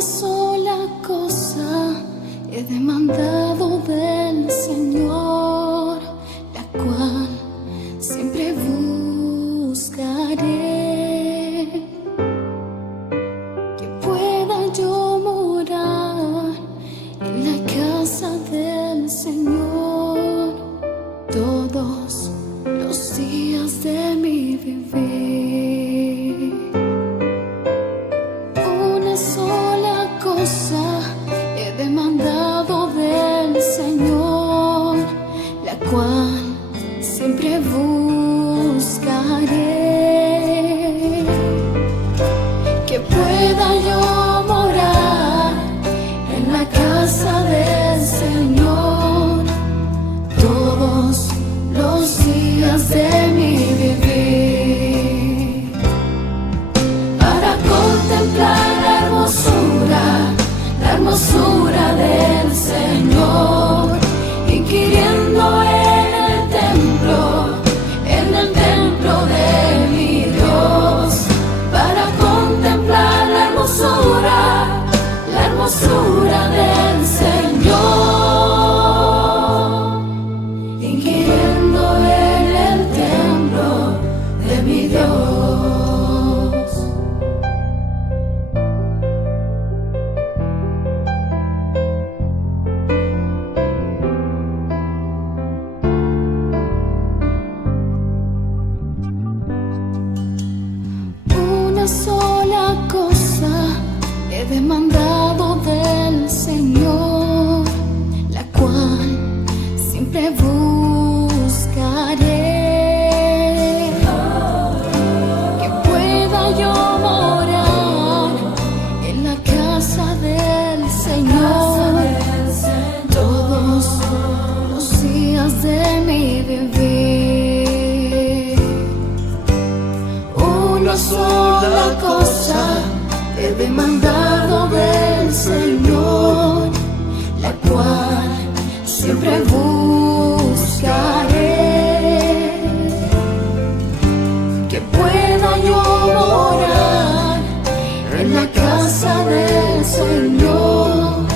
Una sola cosa he demandado del Señor, la cual siempre buscaré, que pueda yo morar en la casa del Señor todos los días de mi vivir. Una sola cosa he demandado del Señor, la cual siempre buscaré, que pueda yo morar en la casa del Señor todos los días de mi vivir, para contemplar la hermosura del Señor, inquiriendo en el templo de mi Dios, para contemplar la hermosura del Señor, inquiriendo en el templo de mi Dios. Una sola cosa he demandado del Señor, la cual siempre buscaré, que pueda yo morar en la casa del Señor todos los días de mi vivir. Una sola cosa he demandado del Señor, la cual siempre buscaré, que pueda yo morar en la casa del Señor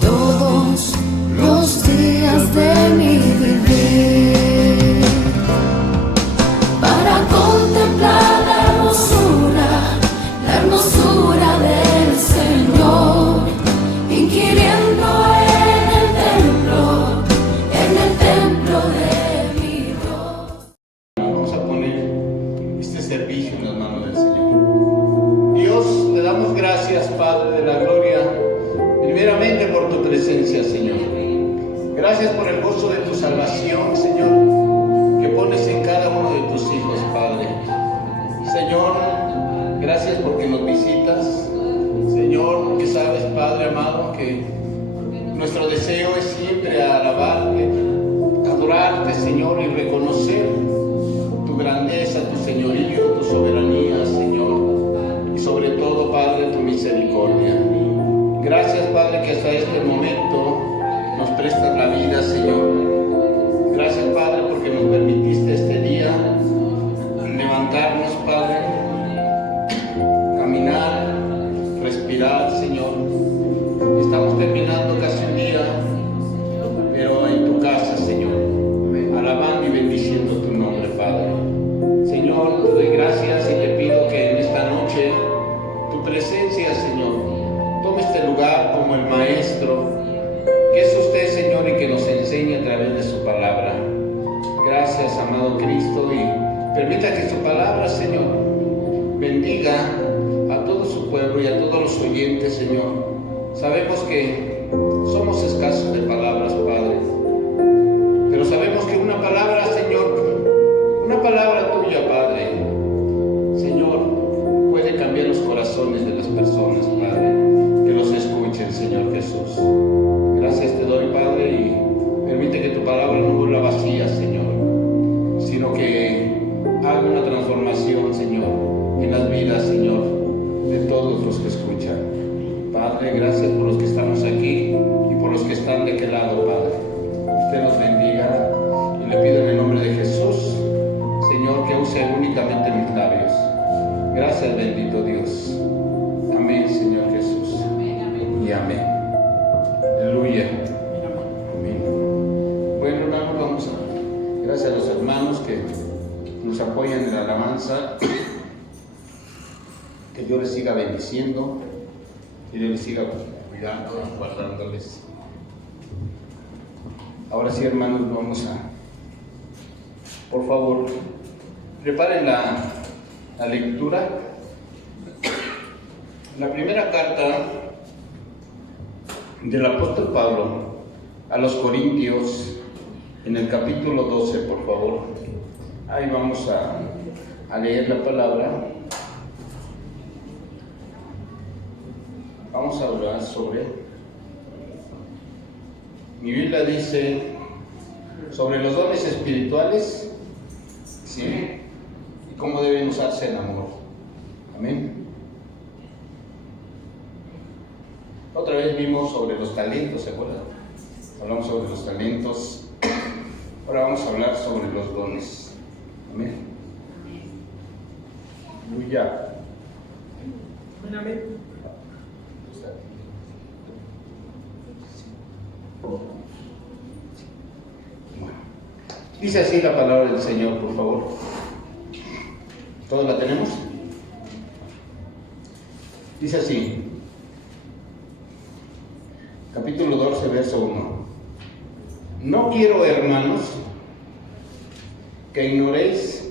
todos los días de mi vivir, para contemplar la hermosura del Señor, inquiriendo en el templo de mi Dios. Vamos a poner este servicio en las manos del Señor. Dios, te damos gracias, Padre de la gloria, primeramente por tu presencia, Señor. Gracias por el gozo de tu salvación, Señor, que pones en cada uno de tus hijos, Padre. Señor, gracias porque nos visitas. Señor, porque sabes, Padre amado, que nuestro deseo es siempre alabarte, adorarte, Señor, y reconocer tu grandeza, tu señorío, tu soberanía, Señor, y sobre todo, Padre, tu misericordia. Gracias, Padre, que hasta este momento nos prestas la vida, Señor. Gracias, Padre, porque nos permitiste este día levantarnos, Padre, caminar, respirar, Señor. Estamos terminando casi un día, pero en tu casa, Señor, alabando y bendiciendo tu nombre, Padre. Señor, te doy gracias y te pido que en esta noche tu presencia, Señor, tome este lugar como el Maestro, que es usted, Señor, y que nos enseñe a través de su palabra. Gracias, amado Cristo, y permita que su palabra, Señor, bendiga a todo su pueblo y a todos los oyentes, Señor. Sabemos que somos escasos de palabras, Padre, pero sabemos que una palabra, Señor, una palabra tuya, Padre, Señor, puede cambiar los corazones de las personas, Padre, que los escuchen, Señor Jesús. Gracias te doy, Padre, y permite que tu palabra no vuelva vacía, Señor, sino que haga una transformación, Señor, en las vidas, Señor, de todos los que escuchan. Padre, gracias por los que estamos aquí y por los que están de aquel lado, Padre. Usted los bendiga y le pido en el nombre de Jesús, Señor, que use únicamente mis labios. Gracias, bendito Dios. Amén, Señor Jesús. y amén. Aleluya. Amén. Bueno, hermanos, vamos a... Gracias a los hermanos que nos apoyan en la alabanza. Que Dios les siga bendiciendo. Que Dios les siga cuidando, guardándoles. Ahora sí, hermanos, vamos a... Por favor, preparen la lectura. La primera carta del apóstol Pablo a los Corintios, en el capítulo 12, por favor. Ahí vamos a leer la palabra. Vamos a hablar sobre... Mi Biblia dice sobre los dones espirituales, ¿sí? Y cómo deben usarse en amor. Amén. Otra vez vimos sobre los talentos, ¿se acuerdan? Hablamos sobre los talentos. Ahora vamos a hablar sobre los dones. Amén. Aleluya. Amén. Bueno, dice así la palabra del Señor, por favor. ¿Todos la tenemos? Dice así, capítulo 12, verso 1. No quiero, hermanos, que ignoréis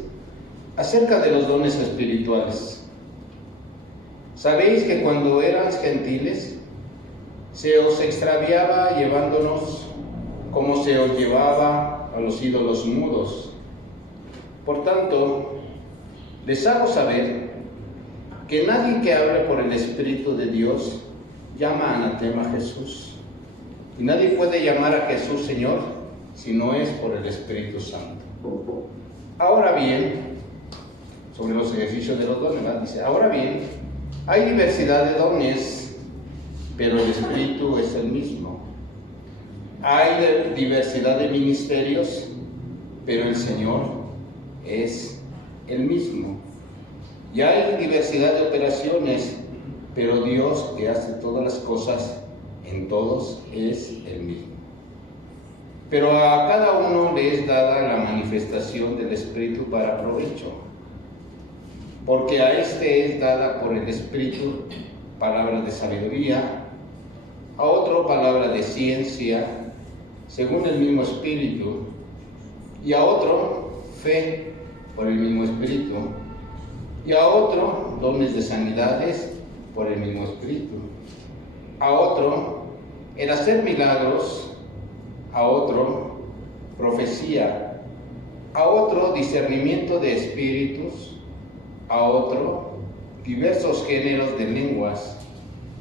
acerca de los dones espirituales. Sabéis que cuando eras gentiles, se os extraviaba llevándonos como se os llevaba a los ídolos mudos. Por tanto, les hago saber que nadie que hable por el Espíritu de Dios llama anatema a Jesús. Y nadie puede llamar a Jesús Señor si no es por el Espíritu Santo. Ahora bien, sobre los ejercicios de los dones, ¿verdad? Dice, ahora bien, hay diversidad de dones, pero el Espíritu es el mismo. Hay diversidad de ministerios, pero el Señor es el mismo. Y hay diversidad de operaciones, pero Dios, que hace todas las cosas en todos, es el mismo. Pero a cada uno le es dada la manifestación del Espíritu para provecho, porque a este es dada por el Espíritu palabra de sabiduría, a otro palabra de ciencia, según el mismo Espíritu, y a otro fe por el mismo Espíritu, y a otro dones de sanidades por el mismo Espíritu, a otro el hacer milagros, a otro profecía, a otro discernimiento de espíritus, a otro diversos géneros de lenguas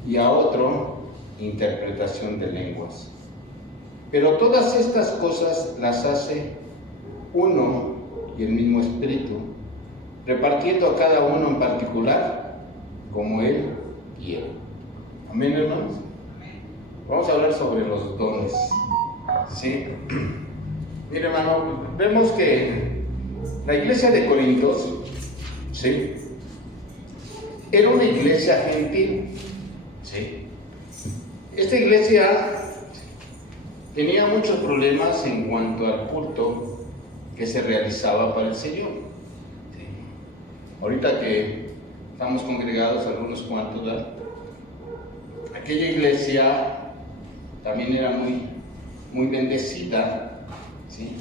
y a otro interpretación de lenguas. Pero todas estas cosas las hace uno y el mismo Espíritu, repartiendo a cada uno en particular como Él quiere. Amén, hermanos. Vamos a hablar sobre los dones. ¿Sí? Mire, hermano, vemos que la iglesia de Corintios, ¿sí?, era una iglesia gentil. ¿Sí? Esta iglesia tenía muchos problemas en cuanto al culto que se realizaba para el Señor. ¿Sí? Ahorita que estamos congregados algunos cuantos, ¿verdad? Aquella iglesia también era muy bendecida, ¿sí?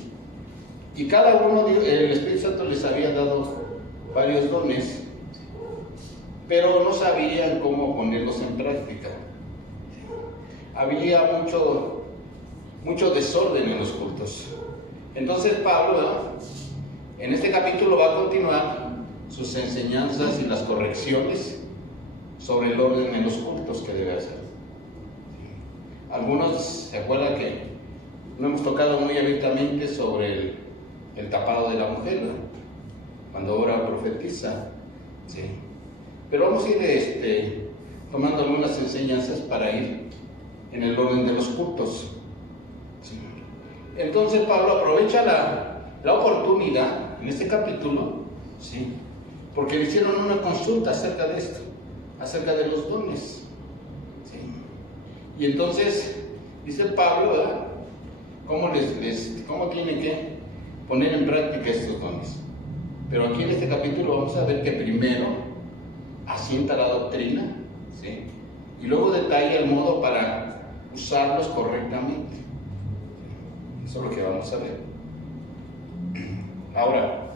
Y cada uno, el Espíritu Santo les había dado varios dones, pero no sabían cómo ponerlos en práctica. Había mucho desorden en los cultos. Entonces Pablo, ¿verdad?, en este capítulo va a continuar sus enseñanzas y las correcciones sobre el orden en los cultos que debe hacer. Algunos se acuerdan que no hemos tocado muy abiertamente sobre el tapado de la mujer, ¿verdad?, cuando ora o profetiza, ¿sí? Pero vamos a ir tomando algunas enseñanzas para ir en el orden de los cultos, ¿sí? Entonces Pablo aprovecha la oportunidad en este capítulo, ¿sí?, porque le hicieron una consulta acerca de esto, acerca de los dones, ¿sí? Y entonces, dice Pablo, ¿verdad? ¿Cómo tienen que poner en práctica estos dones? Pero aquí en este capítulo vamos a ver que primero asienta la doctrina, ¿sí? Y luego detalla el modo para usarlos correctamente. Eso es lo que vamos a ver. Ahora,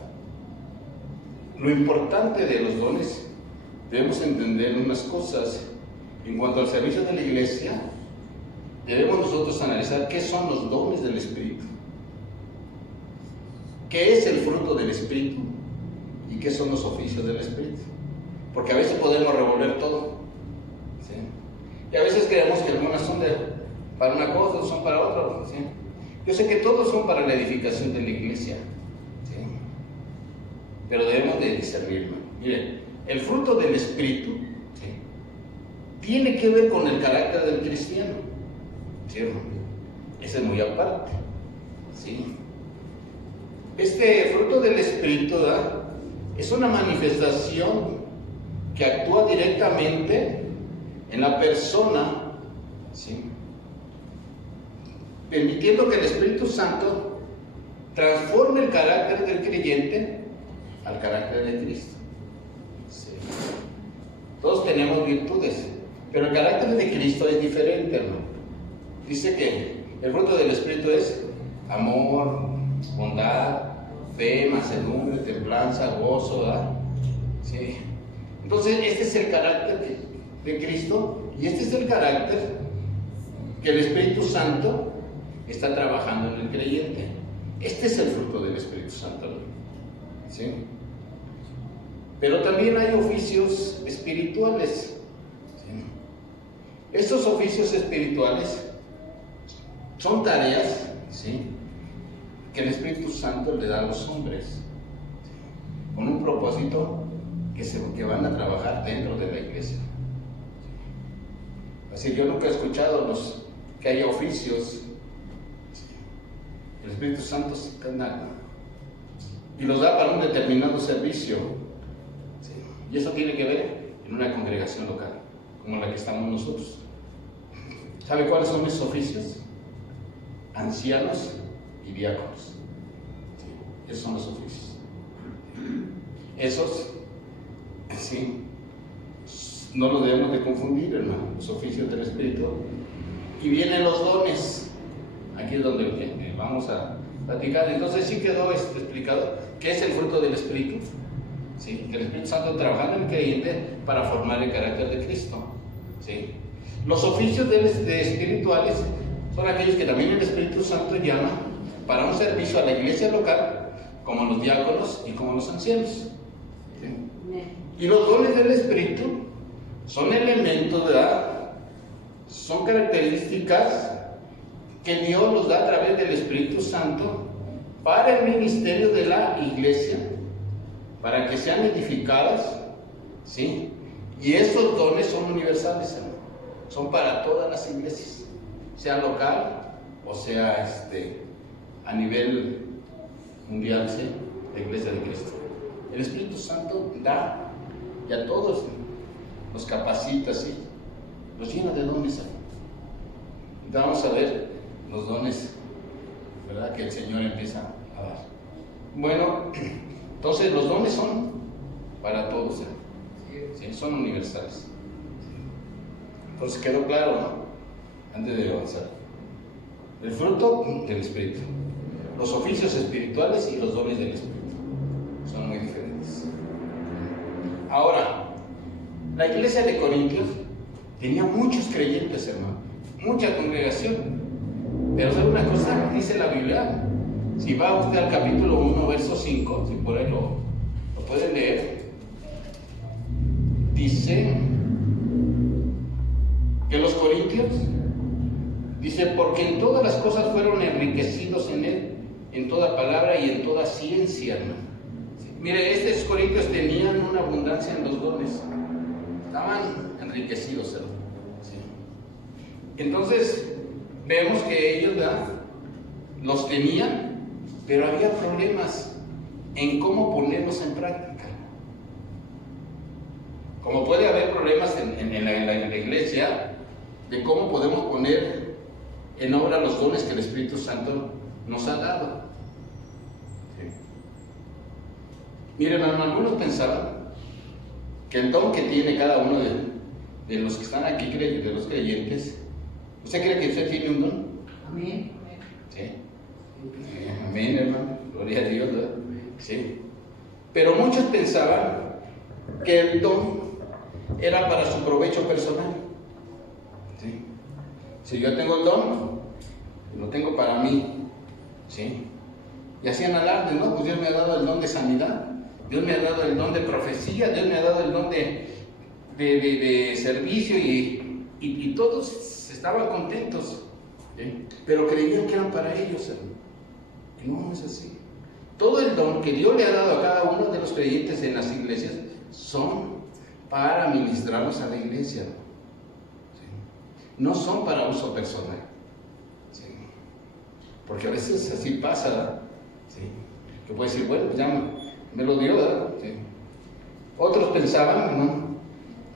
lo importante de los dones, debemos entender unas cosas. En cuanto al servicio de la iglesia, debemos nosotros analizar qué son los dones del Espíritu, qué es el fruto del Espíritu y qué son los oficios del Espíritu. Porque a veces podemos revolver todo, ¿sí? Y a veces creemos que algunas son para una cosa, otras son para otra, ¿sí? Yo sé que todos son para la edificación de la iglesia, ¿sí? Pero debemos de discernirlo. Miren, el fruto del Espíritu, ¿sí?, tiene que ver con el carácter del cristiano, ¿cierto? Ese es muy aparte, ¿sí? Este fruto del Espíritu, ¿verdad?, es una manifestación que actúa directamente en la persona, ¿sí?, permitiendo que el Espíritu Santo transforme el carácter del creyente al carácter de Cristo. Sí. Todos tenemos virtudes, pero el carácter de Cristo es diferente, hermano. Dice que el fruto del Espíritu es amor, bondad, fe, mansedumbre, templanza, gozo, ¿verdad? Sí. Entonces, este es el carácter de Cristo, y este es el carácter que el Espíritu Santo está trabajando en el creyente. Este es el fruto del Espíritu Santo, ¿sí? Pero también hay oficios espirituales, ¿sí? Estos oficios espirituales son tareas, ¿sí?, que el Espíritu Santo le da a los hombres, ¿sí?, con un propósito que van a trabajar dentro de la iglesia. Así, yo nunca he escuchado que haya oficios. El Espíritu Santo se canal y los da para un determinado servicio, ¿sí? Y eso tiene que ver en una congregación local, como la que estamos nosotros. ¿Sabe cuáles son esos oficios? Ancianos y diáconos. ¿Sí? Esos son los oficios. Esos, sí, no los debemos de confundir, hermano, los oficios del Espíritu. Y vienen los dones. Aquí es donde vamos a platicar. Entonces sí quedó explicado qué es el fruto del Espíritu, ¿sí?, el Espíritu Santo trabajando en el creyente para formar el carácter de Cristo, ¿sí? Los oficios espirituales son aquellos que también el Espíritu Santo llama para un servicio a la iglesia local, como los diáconos y como los ancianos, ¿sí? Y los dones del Espíritu son elementos, ¿verdad?, son características que Dios los da a través del Espíritu Santo para el ministerio de la iglesia, para que sean edificadas, ¿sí? Y estos dones son universales, hermano. Son para todas las iglesias, sea local o sea a nivel mundial, ¿sí?, la iglesia de Cristo. El Espíritu Santo da y a todos los capacita, ¿sí?, los llena de dones, hermano. Entonces vamos a ver los dones, ¿verdad?, que el Señor empieza a dar. Bueno, entonces los dones son para todos, ¿sí?, son universales. Entonces quedó claro, ¿no?, antes de avanzar. El fruto del Espíritu, los oficios espirituales y los dones del Espíritu son muy diferentes. Ahora, la iglesia de Corintios tenía muchos creyentes, hermano, mucha congregación. Pero ¿sabe una cosa? Dice la Biblia, si va usted al capítulo 1, verso 5, si por ahí lo pueden leer, dice que los corintios, dice, porque en todas las cosas fueron enriquecidos en él, en toda palabra y en toda ciencia, hermano. ¿Sí? Mire, estos corintios tenían una abundancia en los dones, estaban enriquecidos, hermano. ¿Sí? Entonces, vemos que ellos, ¿verdad?, los tenían, pero había problemas en cómo ponerlos en práctica. Como puede haber problemas en la iglesia, de cómo podemos poner en obra los dones que el Espíritu Santo nos ha dado. ¿Sí? Miren, hermano, algunos pensaban que el don que tiene cada uno de los que están aquí, de los creyentes, ¿usted cree que usted tiene un don? Amén. Sí. Amén, hermano. Gloria a Dios, ¿verdad? Sí. Pero muchos pensaban que el don era para su provecho personal. ¿Sí? Si yo tengo el don, lo tengo para mí. ¿Sí? Y hacían alarde, ¿no? Pues Dios me ha dado el don de sanidad, Dios me ha dado el don de profecía, Dios me ha dado el don de servicio y todos estaban contentos. ¿Sí? Pero creían que eran para ellos, hermano. Y no es así. Todo el don que Dios le ha dado a cada uno de los creyentes en las iglesias son para ministrarlos a la iglesia. ¿Sí? No son para uso personal. ¿Sí? Porque a veces así pasa, ¿verdad? ¿Sí? Que puede decir, bueno, pues ya me lo dio, ¿verdad? ¿Sí? Otros pensaban, ¿no?,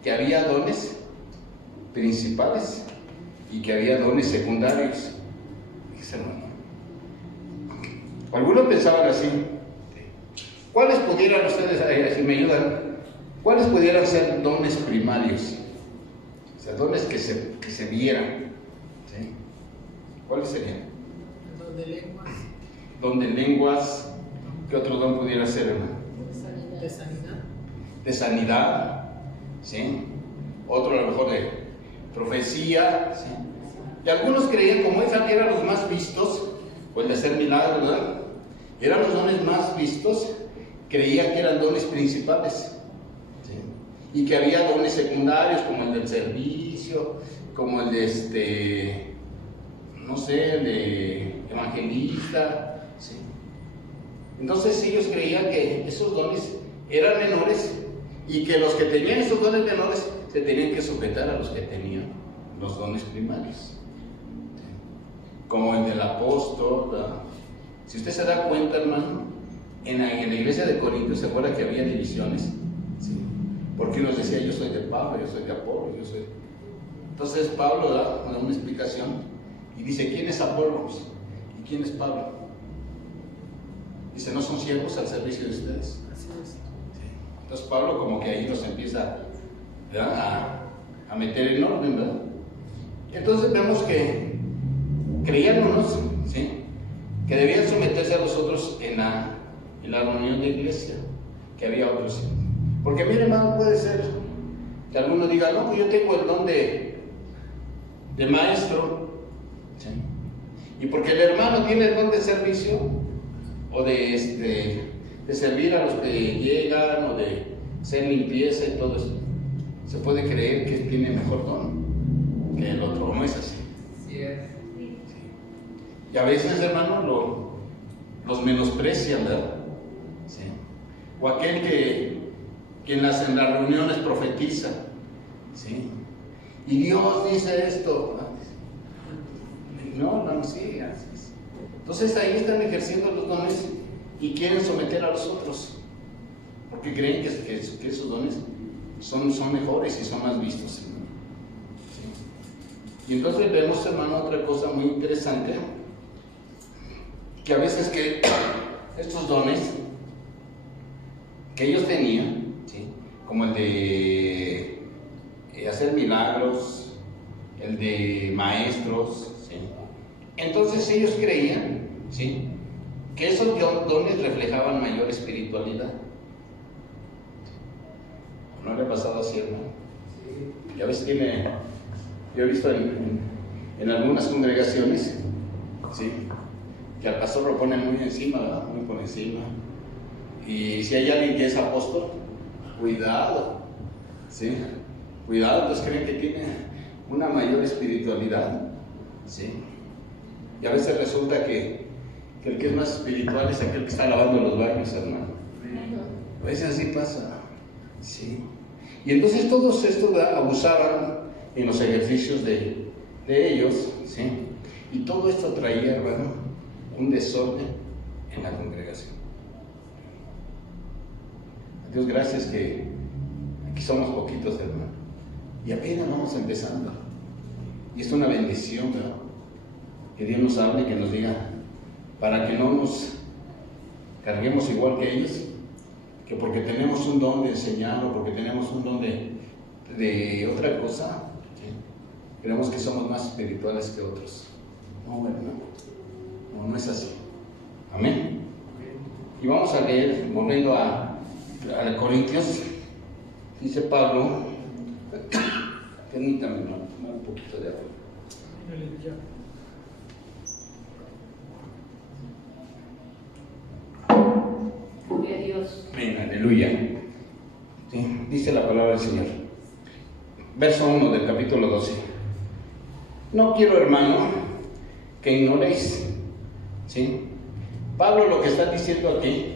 que había dones principales y que había dones secundarios. Fíjense, hermano. Algunos pensaban así. ¿Cuáles pudieran ustedes, si me ayudan, cuáles pudieran ser dones primarios? O sea, dones que se vieran. ¿Sí? ¿Cuáles serían? Don de lenguas. Don de lenguas. ¿Qué otro don pudiera ser, hermano? De sanidad. De sanidad. ¿Sí? Otro a lo mejor de profecía. ¿Sí? Y algunos creían, como esos eran los más vistos, o el de hacer milagros, ¿verdad? Eran los dones más vistos, creían que eran dones principales. ¿Sí? Y que había dones secundarios, como el del servicio, como el de no sé, el de evangelista. ¿Sí? Entonces ellos creían que esos dones eran menores y que los que tenían esos dones menores se tenían que sujetar a los que tenían los dones primarios. ¿Sí? Como el del apóstol, ¿verdad? Si usted se da cuenta, hermano, en la iglesia de Corinto se acuerda que había divisiones. ¿Sí? Porque unos decían, yo soy de Pablo, yo soy de Apolo, yo soy... Entonces Pablo da una explicación y dice, ¿quién es Apolo y quién es Pablo? Dice, no son siervos al servicio de ustedes. Así es. ¿Sí? Entonces Pablo como que ahí los empieza, ¿verdad?, a meter en orden, ¿verdad? Y entonces vemos que creían unos, ¿sí?, que debían someterse a los otros en la reunión de iglesia, que había otros. Porque mire, hermano, puede ser que alguno diga, no, pues yo tengo el don de maestro, ¿sí?, y porque el hermano tiene el don de servicio, o de servir a los que llegan, o de hacer limpieza y todo eso, se puede creer que tiene mejor don que el otro. No es así. Sí es. Y a veces, hermano, los menosprecian, ¿verdad? ¿Sí? O aquel que en las reuniones profetiza, ¿sí? Y Dios dice esto. No, sí, así es. Entonces ahí están ejerciendo los dones y quieren someter a los otros, porque creen que esos dones son mejores y son más vistos, ¿no? ¿Sí? Y entonces vemos, hermano, otra cosa muy interesante, que a veces que estos dones que ellos tenían, ¿sí?, como el de hacer milagros, el de maestros, ¿sí?, entonces ellos creían, ¿sí?, que esos dones reflejaban mayor espiritualidad. ¿No le ha pasado así, hermano? Sí. Y a veces yo he visto en algunas congregaciones, ¿sí?, que al pastor lo ponen muy encima, ¿verdad?, muy por encima. Y si hay alguien que es apóstol, cuidado, ¿sí?, cuidado, pues creen que tiene una mayor espiritualidad, ¿sí? Y a veces resulta que el que es más espiritual es aquel que está lavando los baños, hermano. A veces así pasa, ¿sí? Y entonces todos estos abusaban en los ejercicios de ellos, ¿sí? Y todo esto traía, hermano, un desorden en la congregación. A Dios gracias que aquí somos poquitos, hermano, y apenas vamos empezando. Y es una bendición, ¿verdad? Que Dios nos hable, que nos diga, para que no nos carguemos igual que ellos, que porque tenemos un don de enseñar o porque tenemos un don de otra cosa, ¿sí? Creemos que somos más espirituales que otros. No, hermano, no es así. Amén. Y vamos a leer, volviendo a Corintios, dice Pablo, permítame un poquito de agua. Gloria a Dios. Amén, aleluya. Sí, dice la palabra del Señor. Verso 1 del capítulo 12. No quiero, hermano, que ignoréis. ¿Sí? Pablo lo que está diciendo aquí,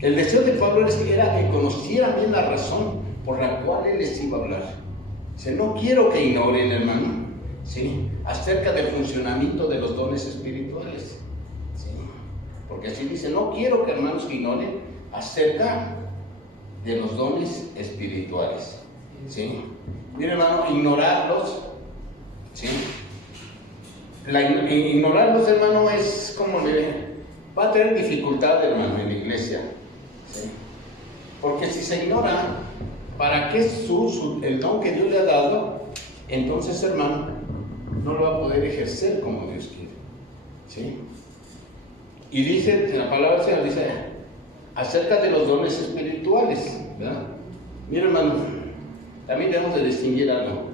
el deseo de Pablo era que conocieran bien la razón por la cual él les iba a hablar. Dice, no quiero que ignoren, hermano, ¿sí? Acerca del funcionamiento de los dones espirituales. ¿Sí? Porque así dice, no quiero que hermanos ignoren acerca de los dones espirituales. ¿Sí? Mira, hermano, ignorarlos, ¿sí? Ignorarlos, hermano, es como va a tener dificultad, hermano, en la iglesia. ¿Sí? Porque si se ignora para qué es el don que Dios le ha dado, entonces, hermano, no lo va a poder ejercer como Dios quiere. ¿Sí? Y dice, la palabra del Señor dice, acerca de los dones espirituales, ¿verdad? Mira, hermano, también debemos de distinguir algo.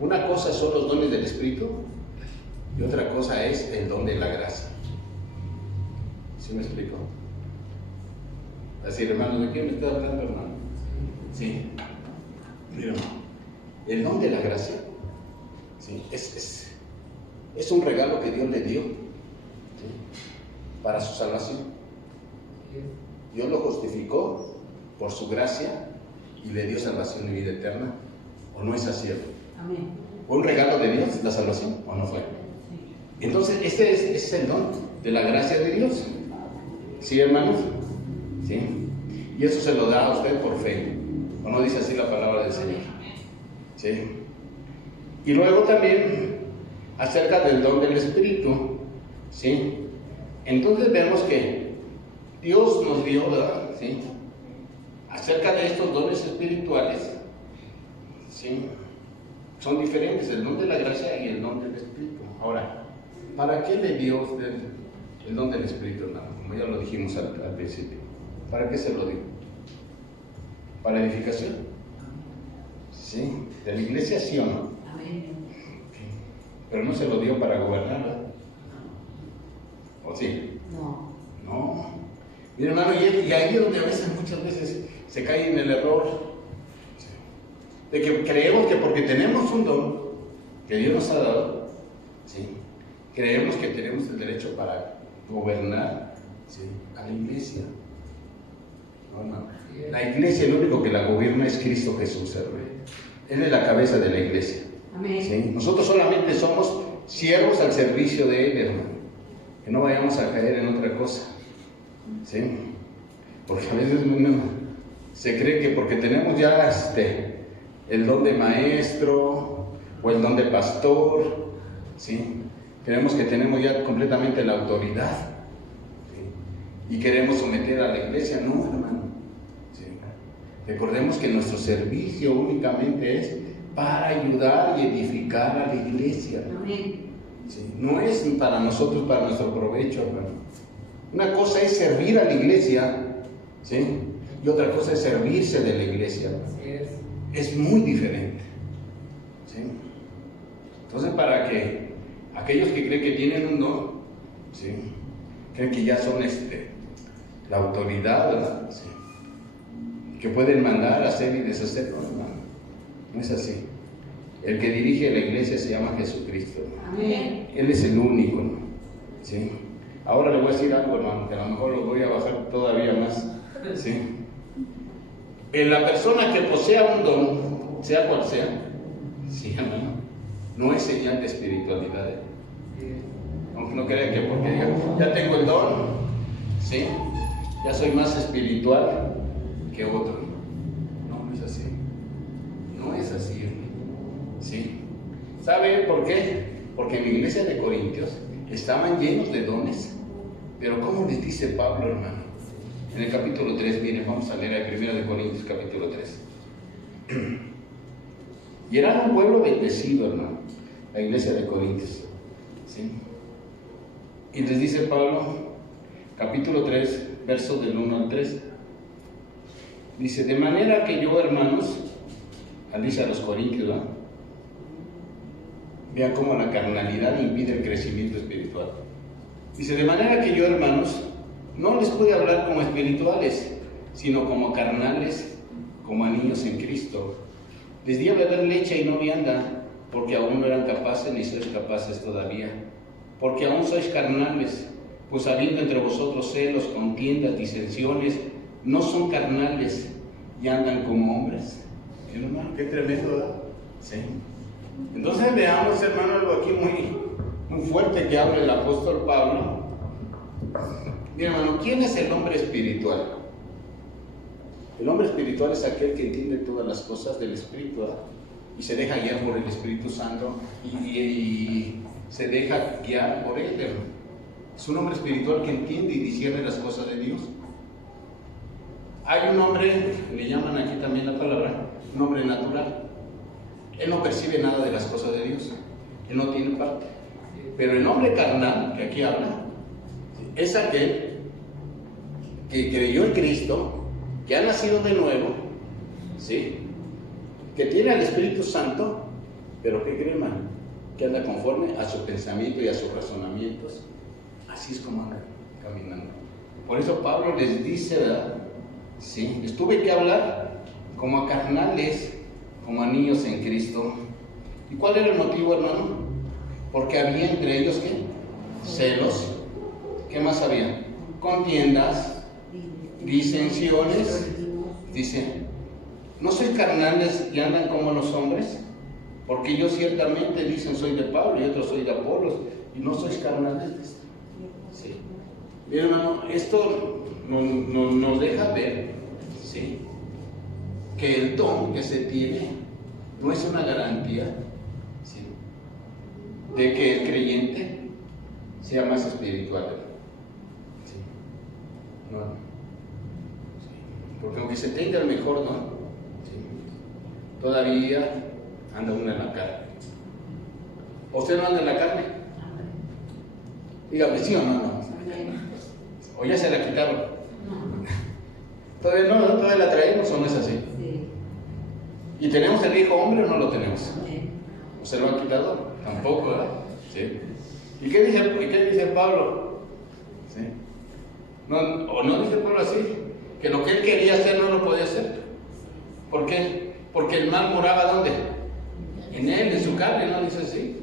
Una cosa son los dones del Espíritu y otra cosa es el don de la gracia. ¿Sí me explico? Así, hermano, ¿de qué me está hablando, hermano? Sí. Mira, el don de la gracia, ¿sí? Es un regalo que Dios le dio, ¿sí? Para su salvación. Dios lo justificó por su gracia y le dio salvación y vida eterna. ¿O no es así? Amén. ¿Fue un regalo de Dios la salvación o no fue? Entonces, este es el don de la gracia de Dios. ¿Sí, hermanos? ¿Sí? Y eso se lo da a usted por fe. ¿O no dice así la palabra del Señor? ¿Sí? Y luego también acerca del don del Espíritu. ¿Sí? Entonces vemos que Dios nos dio, ¿verdad? ¿Sí? Acerca de estos dones espirituales, ¿sí? Son diferentes, el don de la gracia y el don del Espíritu. Ahora, ¿para qué le dio usted el don del Espíritu, hermano? Como ya lo dijimos al principio. ¿Para qué se lo dio? ¿Para edificación? ¿Sí? ¿De la iglesia sí o no? Amén. Pero no se lo dio para gobernar, ¿verdad? ¿O sí? No. No. Mira, hermano, y ahí es donde a veces, muchas veces, se cae en el error de que creemos que porque tenemos un don que Dios nos ha dado, ¿sí? Creemos que tenemos el derecho para gobernar, ¿sí? A la iglesia. No, hermano. La iglesia, el único que la gobierna es Cristo Jesús, hermano. Él es la cabeza de la iglesia. Amén. ¿Sí? Nosotros solamente somos siervos al servicio de Él, hermano. Que no vayamos a caer en otra cosa. ¿Sí? Porque a veces se cree que porque tenemos ya el don de maestro o el don de pastor, ¿sí? Creemos que tenemos ya completamente la autoridad, ¿sí? Y queremos someter a la iglesia. No, hermano, ¿sí? Recordemos que nuestro servicio únicamente es para ayudar y edificar a la iglesia. Amén. ¿Sí? No es para nosotros, para nuestro provecho, hermano. Una cosa es servir a la iglesia, ¿sí? Y otra cosa es servirse de la iglesia. Es muy diferente, ¿sí? Entonces, para que aquellos que creen que tienen un don, ¿sí? Creen que ya son la autoridad, ¿verdad? ¿Sí? Que pueden mandar, hacer y deshacer, no, hermano. No es así. El que dirige la iglesia se llama Jesucristo, hermano. Amén. Él es el único, ¿no? ¿Sí? Ahora le voy a decir algo, hermano, que a lo mejor lo voy a bajar todavía más, ¿sí? En la persona que posea un don, sea cual sea, sí, hermano, no es señal de espiritualidad. Aunque no crea que porque ya tengo el don, sí, ya soy más espiritual que otro. No, no es así. No es así, ¿sí? ¿Sabe por qué? Porque en la iglesia de Corintios estaban llenos de dones. Pero ¿cómo les dice Pablo, hermano? En el capítulo 3, miren, vamos a leer el 1 de Corintios, capítulo 3. Y eran un pueblo bendecido, hermano, la iglesia de Corintios. ¿Sí? Y les dice Pablo, capítulo 3, versos del 1 al 3. Dice, de manera que yo, hermanos, dice a los corintios, ¿no? Vean cómo la carnalidad impide el crecimiento espiritual. Dice, de manera que yo, hermanos, no les pude hablar como espirituales, sino como carnales, como a niños en Cristo. Les di a beber leche y no vianda, porque aún no eran capaces ni sois capaces todavía. Porque aún sois carnales, pues habiendo entre vosotros celos, contiendas, disensiones, no son carnales y andan como hombres. Hermano, qué tremendo, ¿verdad? Sí. Entonces veamos, hermano, algo aquí muy fuerte que habla el apóstol Pablo. Mira, hermano, ¿quién es el hombre espiritual? El hombre espiritual es aquel que entiende todas las cosas del Espíritu, ¿verdad? Y se deja guiar por el Espíritu Santo y se deja guiar por él, hermano. Es un hombre espiritual que entiende y discierne las cosas de Dios. Hay un hombre, le llaman aquí también la palabra, un hombre natural. Él no percibe nada de las cosas de Dios. Él no tiene parte. Pero el hombre carnal, que aquí habla, es aquel que creyó en Cristo, que ha nacido de nuevo, ¿sí? Que tiene al Espíritu Santo, pero que cree, hermano, que anda conforme a su pensamiento y a sus razonamientos. Así es como anda caminando. Por eso Pablo les dice, ¿verdad? Sí, les tuve que hablar como a carnales, como a niños en Cristo. ¿Y cuál era el motivo, hermano? Porque había entre ellos, ¿qué? Celos. ¿Qué más había? Contiendas, disensiones. Dice, ¿no sois carnales y andan como los hombres? Porque ellos ciertamente dicen soy de Pablo y otros soy de Apolos, y no sois carnales. Sí. Bien, hermano, esto nos deja ver, ¿sí?, que el don que se tiene no es una garantía, ¿sí?, de que el creyente sea más espiritual. ¿Sí? No. Sí. Porque aunque se tenga el mejor don, ¿sí?, todavía anda uno en la carne. ¿Usted no anda en la carne? Dígame, ¿sí o no? ¿O ya se la quitaron? Todavía no, todavía la traemos, ¿o no es así? ¿Y tenemos el viejo hombre o no lo tenemos? ¿O se lo ha quitado? Tampoco, ¿verdad? ¿Sí? ¿Y qué dice Pablo? ¿Sí? ¿O no dice Pablo así? Que lo que él quería hacer no lo podía hacer. ¿Por qué? Porque el mal moraba ¿dónde? En él, en su carne, ¿no? Dice así.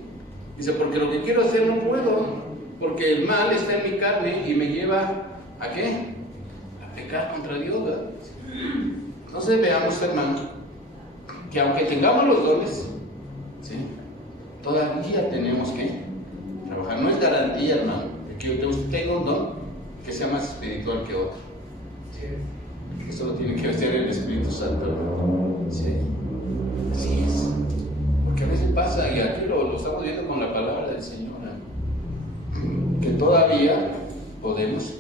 Dice, porque lo que quiero hacer no puedo. Porque el mal está en mi carne y me lleva ¿a qué? A pecar contra Dios, ¿verdad? Entonces veamos, hermano, que aunque tengamos los dones, ¿sí?, todavía tenemos que trabajar. No es garantía, hermano, de que usted tenga un don que sea más espiritual que otro. ¿Sí? Eso lo tiene que hacer el Espíritu Santo, hermano. ¿Sí? Así es. Porque a veces pasa, y aquí lo estamos viendo con la palabra del Señor, ¿no?, que todavía podemos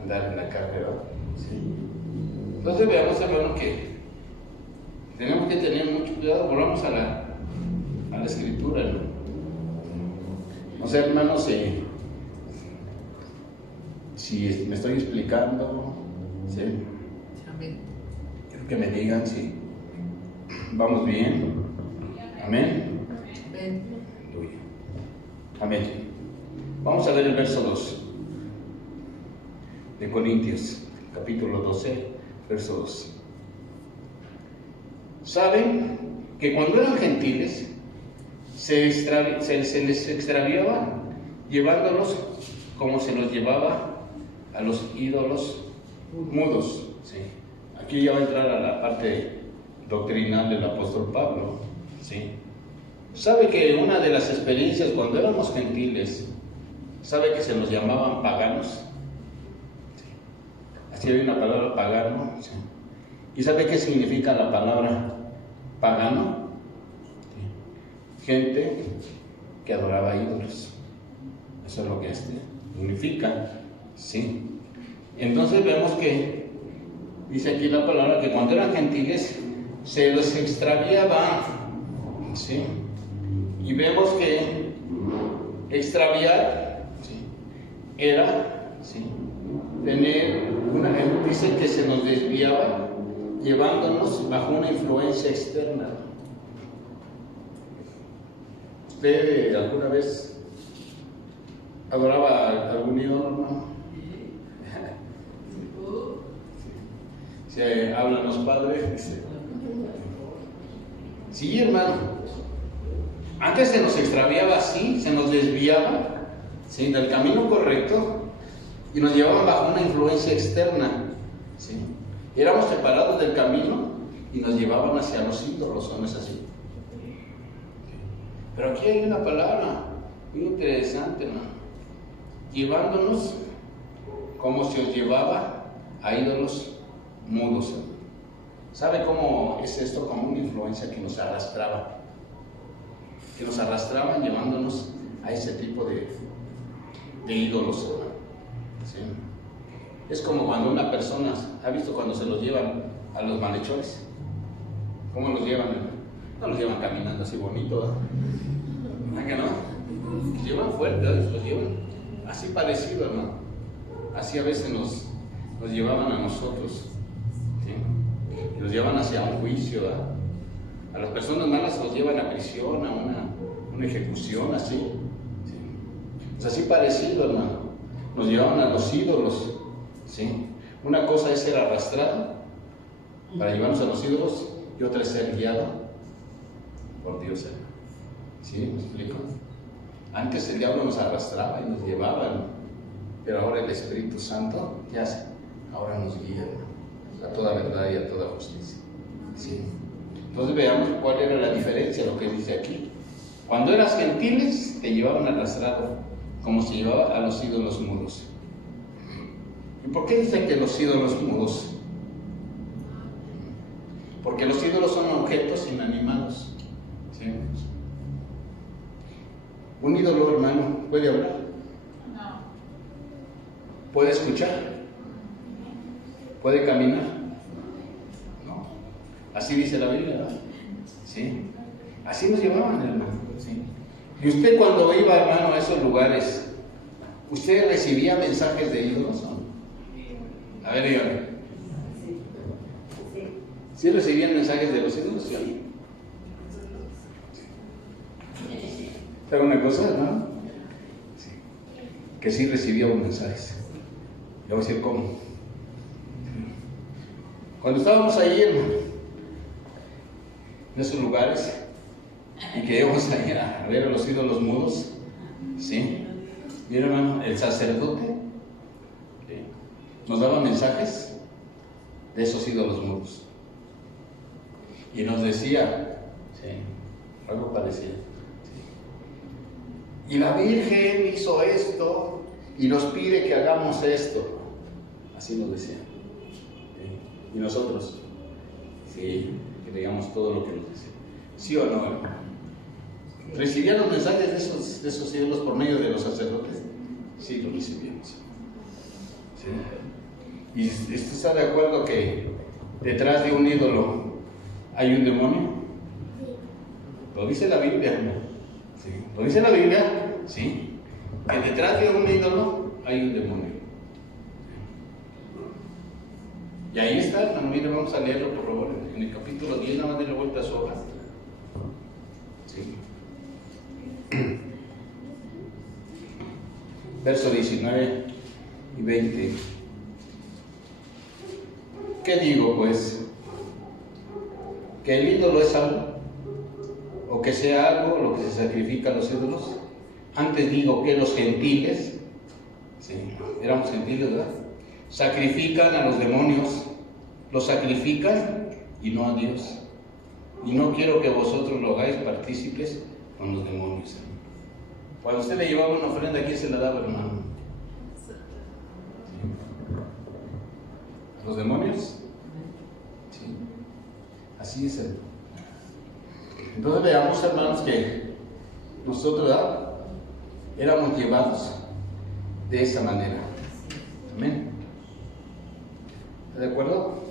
andar en la carne, ¿verdad? ¿Sí? Entonces veamos, hermano, que tenemos que tener mucho cuidado. Volvamos a la escritura, ¿no? No sé, hermanos, si me estoy explicando, ¿sí? Amén. Quiero que me digan si vamos bien. Amén. Amén. Aleluya. Amén. Vamos a ver el verso 2 de Corintios, capítulo 12, verso 2. Saben que cuando eran gentiles se les extraviaba llevándolos como se los llevaba a los ídolos mudos. ¿Sí? Aquí ya va a entrar a la parte doctrinal del apóstol Pablo. ¿Sí? Sabe que una de las experiencias cuando éramos gentiles, sabe que se nos llamaban paganos. ¿Sí? Así hay una palabra pagano. ¿Sí? ¿Y sabe qué significa la palabra pagano? ¿Sí? gente que adoraba ídolos. Eso es lo que significa, ¿sí? Entonces vemos que dice aquí la palabra que cuando eran gentiles se los extraviaban, ¿sí? Y vemos que extraviar, ¿sí?, era, ¿sí?, tener dice que se nos desviaba llevándonos bajo una influencia externa. ¿Usted alguna vez adoraba algún ídolo, hermano? Se hablan los padres, dice. Sí, hermano. Antes se nos extraviaba así, se nos desviaba, ¿sí?, del camino correcto y nos llevaban bajo una influencia externa, ¿sí? Éramos separados del camino y nos llevaban hacia los ídolos, ¿no es así? Pero aquí hay una palabra muy interesante, hermano. Llevándonos como se os llevaba a ídolos mudos, hermano. ¿Sabe cómo es esto? Como una influencia que nos arrastraba. Que nos arrastraban llevándonos a ese tipo de ídolos, hermano. ¿Sí? Es como cuando una persona, ¿ha visto cuando se los llevan a los malhechores? ¿Cómo los llevan? No los llevan caminando así bonito, ¿verdad que no? Los llevan fuerte, los llevan así parecido, hermano. Así a veces nos llevaban a nosotros, ¿sí? Y los llevan hacia un juicio, ¿verdad? A las personas malas los llevan a prisión, a una ejecución, así, ¿sí? Es así parecido, hermano. Nos llevaban a los ídolos, ¿sí? Una cosa es ser arrastrado para llevarnos a los ídolos y otra es ser guiado por Dios, hermano. ¿Sí? ¿Me explico? Antes el diablo nos arrastraba y nos llevaba, ¿no? Pero ahora el Espíritu Santo, ¿qué hace? Ahora nos guía, ¿no?, a toda verdad y a toda justicia, ¿sí? Entonces veamos cuál era la diferencia, lo que dice aquí. Cuando eras gentiles, te llevaban arrastrado, como se llevaba a los ídolos mudos. ¿Y por qué dicen que los ídolos mudos? Porque los ídolos son objetos inanimados, ¿sí? Un ídolo, hermano, ¿puede hablar? No. ¿Puede escuchar? ¿Puede caminar? No. Así dice la Biblia, ¿verdad? ¿Sí? Así nos llevaban, hermano, ¿sí? Y usted cuando iba, hermano, a esos lugares, ¿usted recibía mensajes de ídolos? A ver, dígame. ¿Sí recibían mensajes de los ídolos? ¿Sí? ¿Sabe una cosa, hermano? Sí. Que sí recibíamos mensajes. Le voy a decir cómo. Cuando estábamos ahí, hermano, en esos lugares, y que íbamos a ir a ver a los ídolos mudos, ¿sí? Y hermano, el sacerdote, ¿sí?, nos daba mensajes de esos ídolos mudos. Y nos decía, ¿sí?, algo parecido. ¿Sí? Y la Virgen hizo esto y nos pide que hagamos esto. Así nos decía. ¿Sí? Y nosotros, sí, que digamos todo lo que nos dice. ¿Sí o no, hermano? ¿Recibían los mensajes de esos ídolos por medio de los sacerdotes? Sí, los recibíamos. ¿Sí? ¿Y usted está de acuerdo que detrás de un ídolo hay un demonio? Lo dice la Biblia, ¿no? ¿Sí? Lo dice la Biblia, ¿sí? Que detrás de un ídolo hay un demonio. Y ahí está, hermano, mire, vamos a leerlo por favor, en el capítulo 10, nada más de la vuelta a su hoja. ¿Sí? Verso 19 y 20. ¿Qué digo, pues? ¿Que el ídolo es algo? ¿O que sea algo lo que se sacrifica a los ídolos? Antes digo que los gentiles, ¿sí?, éramos gentiles, ¿verdad?, sacrifican a los demonios, los sacrifican y no a Dios. Y no quiero que vosotros lo hagáis partícipes con los demonios. Cuando usted le llevaba una ofrenda, ¿a quién se la daba, hermano? ¿Sí? ¿A los demonios? Sí. Así es. Entonces veamos, hermanos, que nosotros, ¿verdad?, éramos llevados de esa manera. Amén. ¿Está de acuerdo?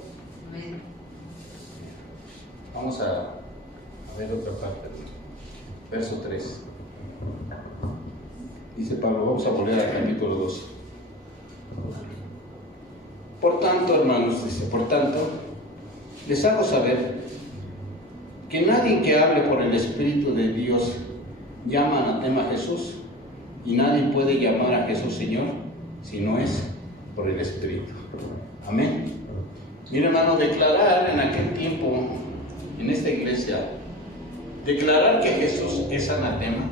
Amén. Vamos a ver otra parte. Verso 3. Dice Pablo, vamos a volver al capítulo 12. Por tanto, hermanos, dice, por tanto, les hago saber que nadie que hable por el Espíritu de Dios llama anatema a Jesús, y nadie puede llamar a Jesús Señor si no es por el Espíritu. Amén. Mira, hermano, declarar en aquel tiempo, en esta iglesia, declarar que Jesús es anatema.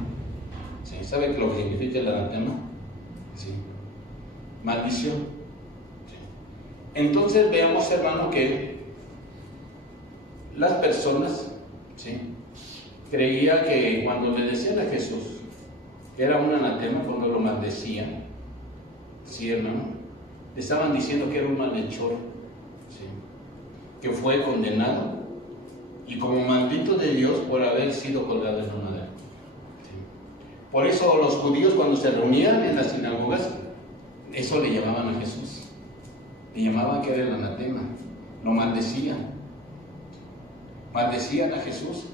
¿Sí? ¿Sabe lo que significa el anatema? Sí. Maldición. Sí. Entonces veamos, hermano, que las personas, ¿sí?, creían que cuando le decían a Jesús que era un anatema, cuando lo maldecían, ¿sí, hermano?, le estaban diciendo que era un malhechor, ¿sí?, que fue condenado y como maldito de Dios por haber sido colgado en un madero. ¿Sí? Por eso los judíos, cuando se reunían en las sinagogas, eso le llamaban a Jesús, le llamaban que era el anatema, lo maldecían a Jesús,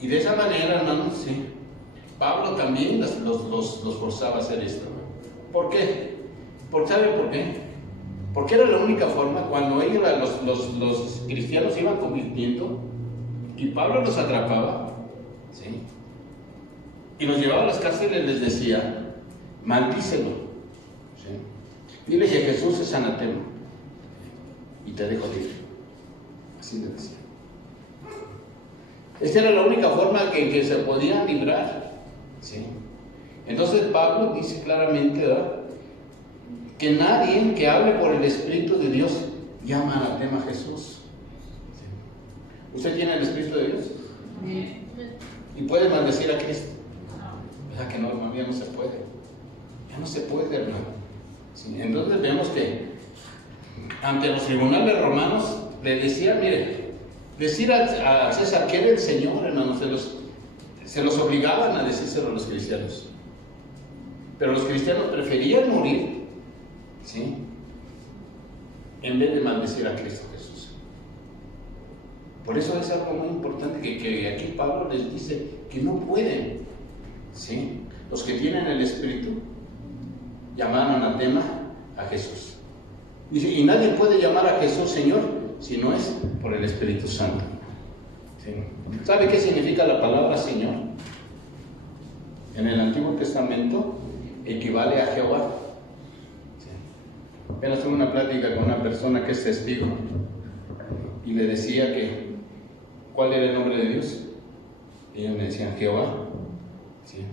y de esa manera, hermanos, sí, Pablo también los forzaba a hacer esto. ¿Por qué? ¿Saben por qué? Porque era la única forma, cuando ellos, los cristianos, iban convirtiendo y Pablo los atrapaba, ¿sí?, y los llevaba a las cárceles, les decía, maldícelo, ¿sí?, dile que Jesús es anatema y te dejo libre. Así le decía. Esta era la única forma que se podían librar, ¿sí? Entonces Pablo dice claramente, ¿verdad?, que nadie que hable por el Espíritu de Dios llama anatema a Jesús. ¿Sí? ¿Usted tiene el Espíritu de Dios? ¿Y puede maldecir a Cristo? ¿Verdad que no, hermano? Ya no se puede. Ya no se puede, hermano. ¿Sí? Entonces vemos que ante los tribunales romanos le decían, mire, decir a César que era el Señor, hermano, se los obligaban a decírselo a los cristianos. Pero los cristianos preferían morir, ¿sí?, en vez de maldecir a Cristo Jesús. Por eso es algo muy importante que aquí Pablo les dice que no pueden, ¿sí?, los que tienen el Espíritu, llamar anatema a Jesús. Dice, y nadie puede llamar a Jesús Señor si no es por el Espíritu Santo. ¿Sí? ¿Sabe qué significa la palabra Señor? En el Antiguo Testamento equivale a Jehová. ¿Sí? Apenas tuve una plática con una persona que es testigo y le decía que ¿cuál era el nombre de Dios? Y ellos me decían Jehová. ¿Sí?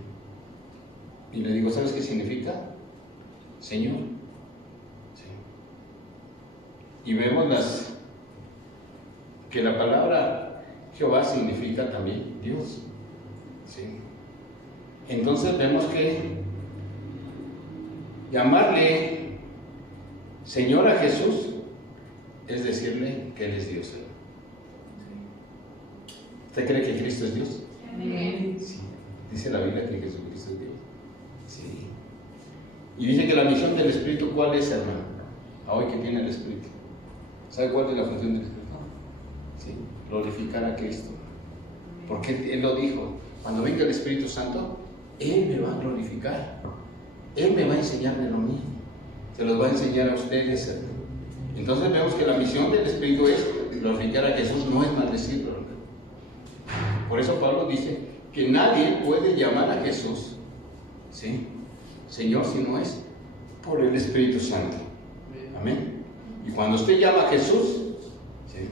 Y le digo, ¿sabes qué significa? Señor. ¿Sí? Y vemos que la palabra Jehová significa también Dios. ¿Sí? Entonces vemos que llamarle Señor a Jesús es decirle que Él es Dios. ¿Usted cree que Cristo es Dios? Sí. Dice la Biblia que Jesucristo es Dios. Sí. Y dice que la misión del Espíritu, ¿cuál es, hermano? A hoy que tiene el Espíritu. ¿Sabe cuál es la función del Espíritu? Sí, glorificar a Cristo. Porque Él lo dijo, cuando venga el Espíritu Santo, Él me va a glorificar. Él me va a enseñar de lo mismo. Se los va a enseñar a ustedes. Entonces vemos que la misión del Espíritu es glorificar a Jesús, no es maldecirlo. Por eso Pablo dice que nadie puede llamar a Jesús, ¿sí?, Señor, si no es por el Espíritu Santo. Amén. Y cuando usted llama a Jesús, ¿sí?,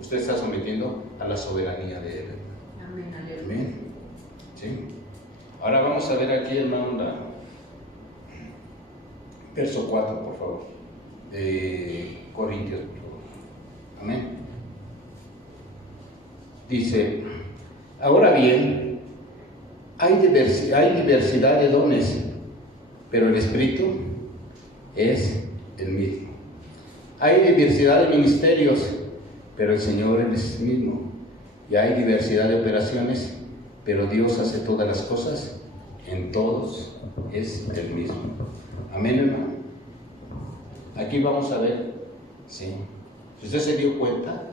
usted está sometiendo a la soberanía de Él. Amén. ¿Sí? Ahora vamos a ver aquí, hermano, verso 4, por favor, de Corintios, por favor. Amén. Dice, ahora bien, hay diversidad de dones, pero el Espíritu es el mismo. Hay diversidad de ministerios, pero el Señor es el mismo. Y hay diversidad de operaciones, pero Dios hace todas las cosas en todos es el mismo. Amén, hermano. Aquí vamos a ver, sí. Si usted se dio cuenta,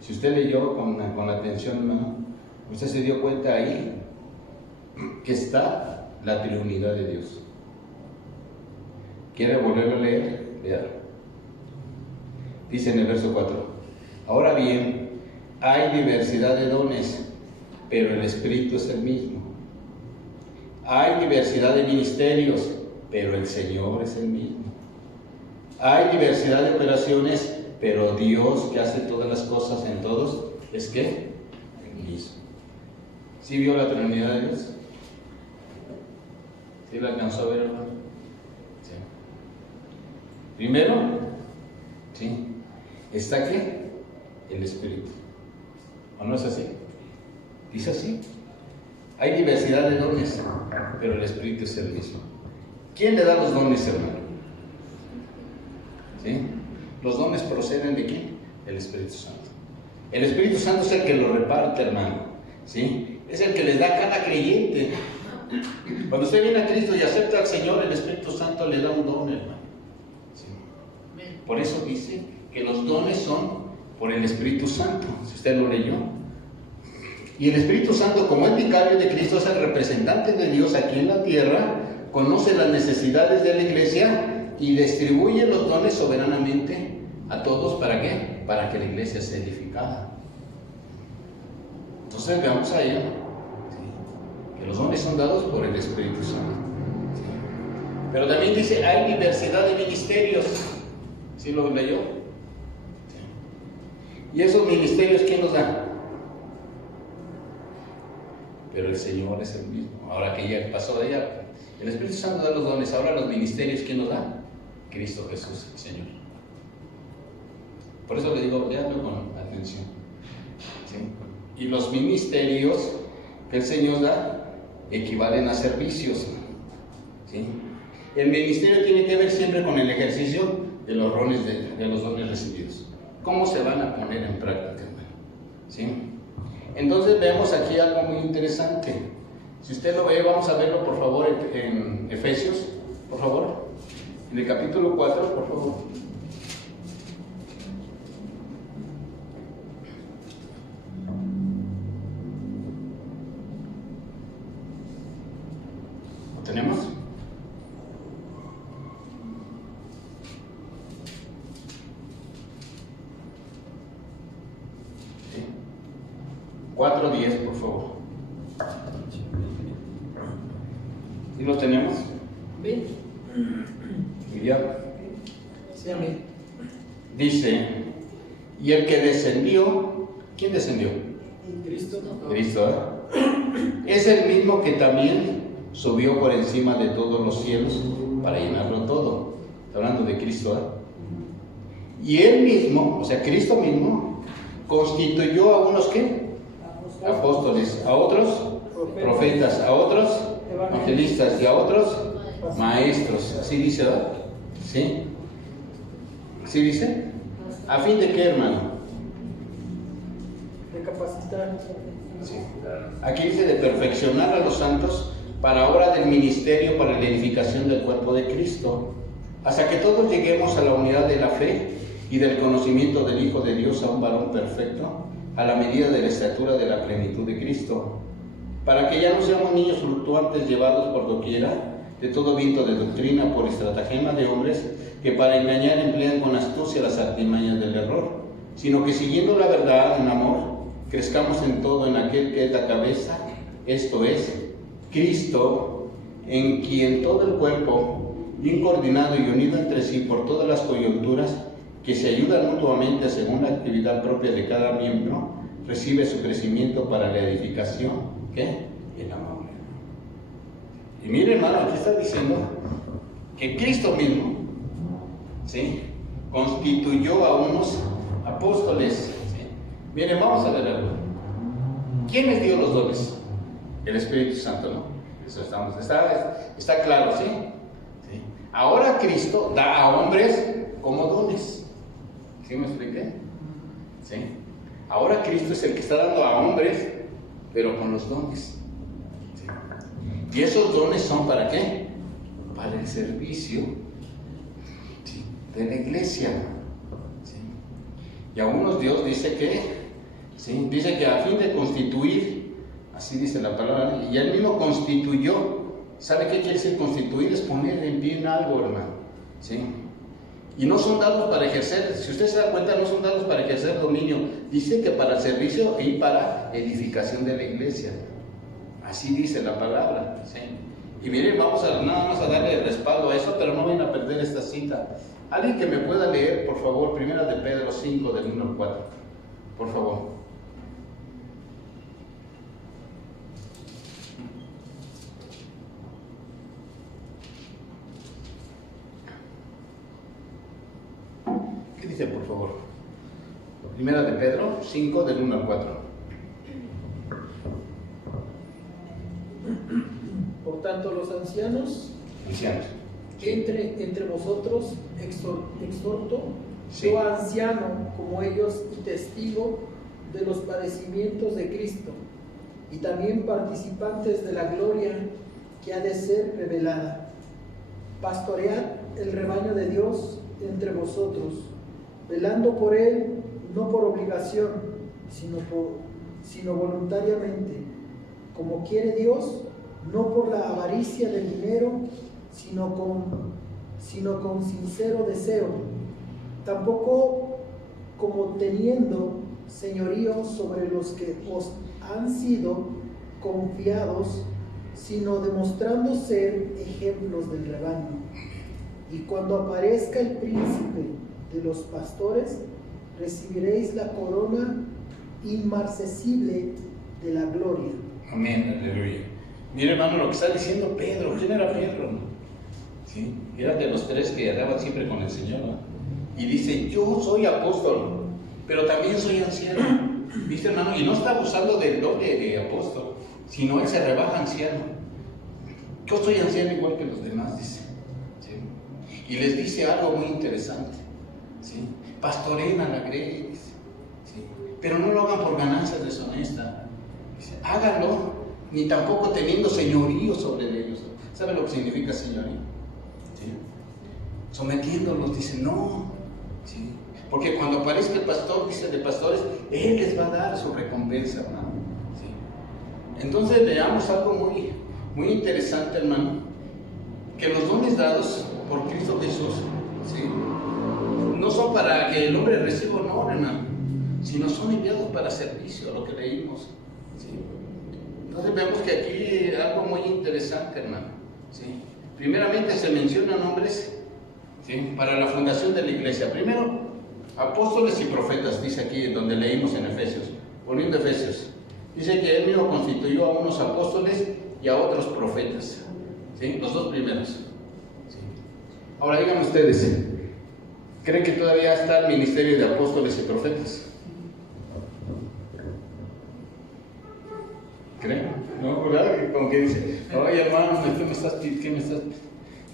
si usted leyó con atención, hermano, usted se dio cuenta ahí que está la Trinidad de Dios. ¿Quiere volverlo a leer? Léalo. Dice en el verso 4: ahora bien, hay diversidad de dones, pero el Espíritu es el mismo. Hay diversidad de ministerios, pero el Señor es el mismo. Hay diversidad de operaciones, pero Dios, que hace todas las cosas en todos, es ¿qué? El mismo. ¿Sí vio la Trinidad de Dios? ¿Sí la alcanzó a ver, hermano? Sí. Primero, ¿sí? ¿Está qué? El Espíritu. ¿O no es así? Dice así. Hay diversidad de dones, pero el Espíritu es el mismo. ¿Quién le da los dones, hermano? ¿Sí? Los dones proceden de quién? El Espíritu Santo. El Espíritu Santo es el que lo reparte, hermano. ¿Sí? Es el que les da a cada creyente. Cuando usted viene a Cristo y acepta al Señor, el Espíritu Santo le da un don, hermano. ¿Sí? Por eso dice que los dones son por el Espíritu Santo, si usted lo leyó. Y el Espíritu Santo, como el vicario de Cristo, es el representante de Dios aquí en la tierra, conoce las necesidades de la iglesia y distribuye los dones soberanamente a todos. ¿Para qué? Para que la iglesia sea edificada. Entonces veamos ahí, ¿sí? Que los dones son dados por el Espíritu Santo. ¿Sí? Pero también dice, hay diversidad de ministerios. ¿Sí lo leyó? ¿Sí? ¿Y esos ministerios quién los da? Pero el Señor es el mismo. Ahora que ya pasó de allá, el Espíritu Santo da los dones. Ahora los ministerios, ¿quién los da? Cristo Jesús, el Señor. Por eso le digo, véanlo con atención. ¿Sí? Y los ministerios que el Señor da equivalen a servicios. ¿Sí? El ministerio tiene que ver siempre con el ejercicio de los roles de los dones recibidos. ¿Cómo se van a poner en práctica? ¿Sí? Entonces vemos aquí algo muy interesante. Si usted lo ve, vamos a verlo por favor en Efesios, por favor. En el capítulo 4, por favor. ¿Lo tenemos? ¿Sí? 4:10, por favor. ¿Sí lo tenemos? Bien. Y ya. Sí, amén. Dice, y el que descendió, ¿quién descendió? Cristo. Cristo, ¿eh? Es el mismo que también subió por encima de todos los cielos para llenarlo todo. Está hablando de Cristo, ¿eh? Y él mismo, o sea, Cristo mismo, constituyó a unos ¿qué? Apóstoles, a otros profetas, a otros evangelistas y a otros maestros. Así dice, ¿verdad? ¿Sí? ¿Sí dice? ¿A fin de qué, hermano? De capacitar. Sí. Aquí dice de perfeccionar a los santos para obra del ministerio, para la edificación del cuerpo de Cristo, hasta que todos lleguemos a la unidad de la fe y del conocimiento del Hijo de Dios, a un varón perfecto, a la medida de la estatura de la plenitud de Cristo, para que ya no seamos niños fluctuantes llevados por doquiera de todo viento de doctrina por estratagema de hombres que para engañar emplean con astucia las artimañas del error, sino que siguiendo la verdad en amor, crezcamos en todo en aquel que es la cabeza, esto es, Cristo, en quien todo el cuerpo, bien coordinado y unido entre sí por todas las coyunturas, que se ayudan mutuamente según la actividad propia de cada miembro, recibe su crecimiento para la edificación, ¿qué? El amor. Y mire, hermano, aquí está diciendo que Cristo mismo, ¿sí?, constituyó a unos apóstoles. ¿Sí? Miren, vamos a ver algo. ¿Quién les dio los dones? El Espíritu Santo, ¿no? Eso está claro, ¿sí? ¿Sí? Ahora Cristo da a hombres como dones. ¿Sí me expliqué? ¿Sí? Ahora Cristo es el que está dando a hombres, pero con los dones. ¿Sí? Y esos dones son ¿para qué? Para el servicio, ¿sí?, de la iglesia, ¿sí? Y a unos Dios dice que, ¿sí?, dice que a fin de constituir, así dice la palabra, y Él mismo constituyó. ¿Sabe qué quiere decir constituir? Es poner en pie en algo, hermano, ¿sí? Y no son dados para ejercer, si usted se da cuenta, no son dados para ejercer dominio. Dice que para el servicio y para edificación de la iglesia. Así dice la palabra, ¿sí? Y miren, vamos a nada más a darle respaldo a eso, pero no vayan a perder esta cita. Alguien que me pueda leer, por favor, Primera de Pedro 5, del 1 al 4. Por favor. ¿Qué dice, por favor? Primera de Pedro 5, del 1 al 4. Por tanto, los ancianos, entre vosotros exhorto, Sí. yo anciano como ellos y testigo de los padecimientos de Cristo, y también participantes de la gloria que ha de ser revelada. Pastoread el rebaño de Dios entre vosotros, velando por él, no por obligación, sino voluntariamente, como quiere Dios, no por la avaricia del dinero, sino con sincero deseo, tampoco como teniendo señorío sobre los que os han sido confiados, sino demostrando ser ejemplos del rebaño. Y cuando aparezca el príncipe de los pastores, recibiréis la corona inmarcesible de la gloria. Amén, aleluya. Mire, hermano, lo que está diciendo Pedro. ¿Quién era Pedro? ¿Sí? Era de los tres que andaban siempre con el Señor, ¿no? Y dice, yo soy apóstol, pero también soy anciano. ¿Viste, hermano? Y no está abusando del doble de apóstol, sino él se rebaja anciano. Yo soy anciano igual que los demás, dice. ¿Sí? Y les dice algo muy interesante. ¿Sí? Pastoreen a la grey, dice. ¿Sí? Pero no lo hagan por ganancias deshonestas. Dice, háganlo, ni tampoco teniendo señorío sobre ellos. ¿Sabe lo que significa señorío? ¿Sí? Sometiéndolos, dice, no. ¿Sí? Porque cuando aparezca el pastor, dice, de pastores, él les va a dar su recompensa, hermano. ¿Sí? Entonces veamos algo muy, muy interesante, hermano, que los dones dados por Cristo Jesús, ¿sí?, no son para que el hombre reciba honor, hermano, sino son enviados para servicio, lo que leímos. ¿Sí? Entonces vemos que aquí algo muy interesante, hermano. ¿Sí? Primeramente se mencionan nombres, ¿sí?, para la fundación de la iglesia. Primero, apóstoles y profetas, dice aquí donde leímos en Efesios, poniendo Efesios. Dice que él mismo constituyó a unos apóstoles y a otros profetas. ¿Sí? Los dos primeros. ¿Sí? Ahora digan ustedes, ¿creen que todavía está el ministerio de apóstoles y profetas? ¿Creen? No, ¿verdad? Como que dice, oye hermano, ¿qué me estás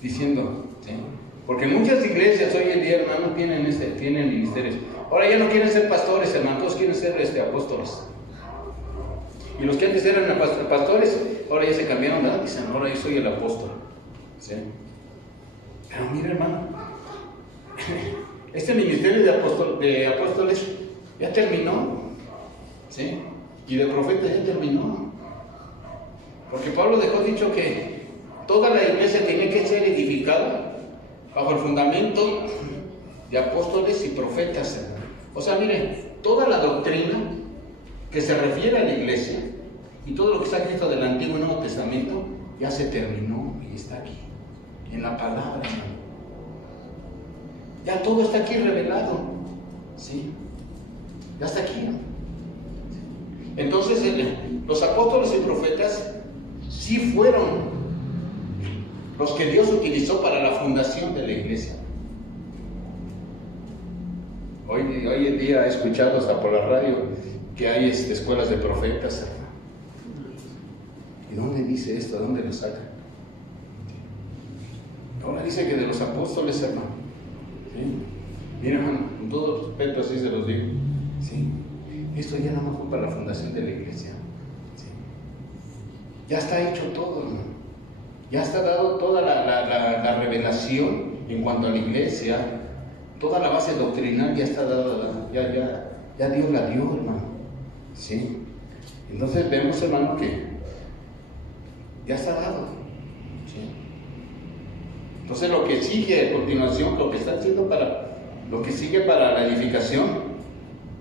diciendo? ¿Sí? Porque muchas iglesias hoy en día, hermano, tienen ministerios. Ahora ya no quieren ser pastores, hermano, todos quieren ser apóstoles. Y los que antes eran pastores, ahora ya se cambiaron, ¿verdad? Dicen, ahora yo soy el apóstol. ¿Sí? Pero mira, hermano, este ministerio de apóstoles ya terminó. ¿Sí? Y de profetas ya terminó. Porque Pablo dejó dicho que toda la iglesia tiene que ser edificada bajo el fundamento de apóstoles y profetas. O sea, mire, toda la doctrina que se refiere a la iglesia y todo lo que está escrito del Antiguo y Nuevo Testamento ya se terminó y está aquí, en la palabra, hermano. Ya todo está aquí revelado, ¿sí? Ya está aquí, ¿no? Entonces, los apóstoles y profetas sí fueron los que Dios utilizó para la fundación de la iglesia. Hoy en día he escuchado hasta por la radio que hay escuelas de profetas, hermano. ¿Y dónde dice esto? ¿Dónde lo saca? Ahora dice que de los apóstoles, hermano. ¿Sí? Mira, hermano, con todo respeto así se los digo. ¿Sí? Esto ya no fue para la fundación de la iglesia. ¿Sí? Ya está hecho todo, hermano. Ya está dado toda la revelación en cuanto a la iglesia, toda la base doctrinal ya está dada, ya Dios la dio, hermano. ¿Sí? Entonces vemos, hermano, que ya está dado. ¿Sí? Entonces lo que sigue a continuación, lo que está haciendo lo que sigue para la edificación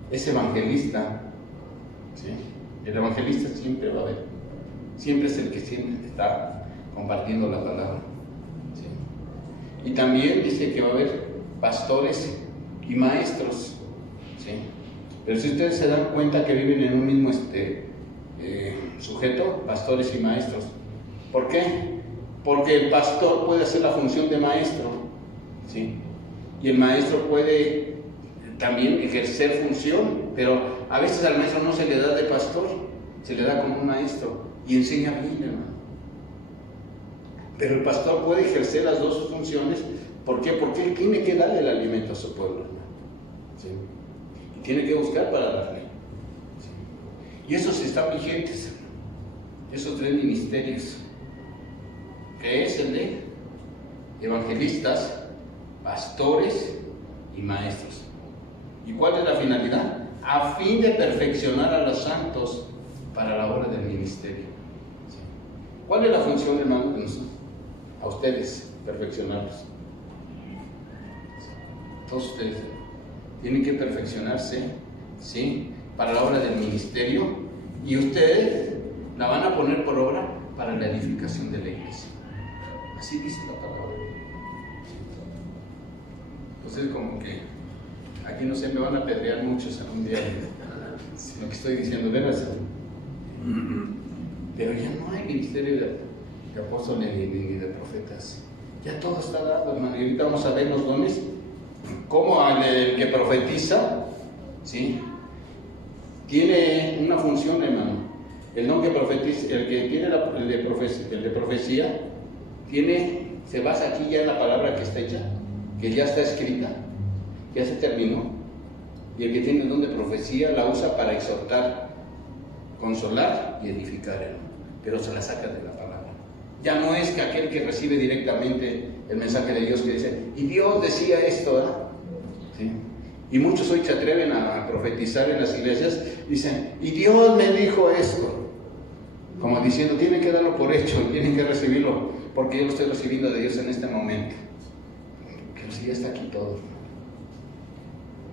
es evangelista. ¿Sí? El evangelista siempre va a haber, siempre es el que siempre está compartiendo la palabra. ¿Sí? Y también dice que va a haber pastores y maestros. ¿Sí? Pero si ustedes se dan cuenta que viven en un mismo sujeto, pastores y maestros. ¿Por qué? Porque el pastor puede hacer la función de maestro, ¿sí? Y el maestro puede también ejercer función, pero a veces al maestro no se le da de pastor, se le da como un maestro y enseña bien, hermano. Pero el pastor puede ejercer las dos funciones. ¿Por qué? Porque él tiene que darle el alimento a su pueblo, hermano. ¿Sí? Y tiene que buscar para darle. ¿Sí? Y esos están vigentes, esos tres ministerios, que es el de evangelistas, pastores y maestros. ¿Y cuál es la finalidad? A fin de perfeccionar a los santos para la obra del ministerio. ¿Sí? ¿Cuál es la función, hermano, de nosotros? A ustedes, perfeccionarlos. Todos ustedes tienen que perfeccionarse, ¿sí?, para la obra del ministerio, y ustedes la van a poner por obra para la edificación de la iglesia. Así dice la palabra. Entonces, como que aquí no se me van a apedrear muchos algún día, lo que estoy diciendo, ¿verdad? Pero ya no hay ministerio de apóstoles ni de profetas. Ya todo está dado, hermano. Y ahorita vamos a ver los dones. Como el que profetiza, ¿sí?, tiene una función, hermano. El don que profetiza, el que tiene el de profecía, se basa aquí ya en la palabra que está hecha, que ya está escrita, ya se terminó. Y el que tiene el don de profecía la usa para exhortar, consolar y edificar, hermano. Pero se la saca de la palabra. Ya no es que aquel que recibe directamente el mensaje de Dios que dice, y Dios decía esto, ¿eh? ¿Sí? Y muchos hoy se atreven a profetizar en las iglesias, dicen, y Dios me dijo esto, como diciendo, tienen que darlo por hecho, tienen que recibirlo, porque yo lo estoy recibiendo de Dios en este momento. Pero si ya está aquí todo.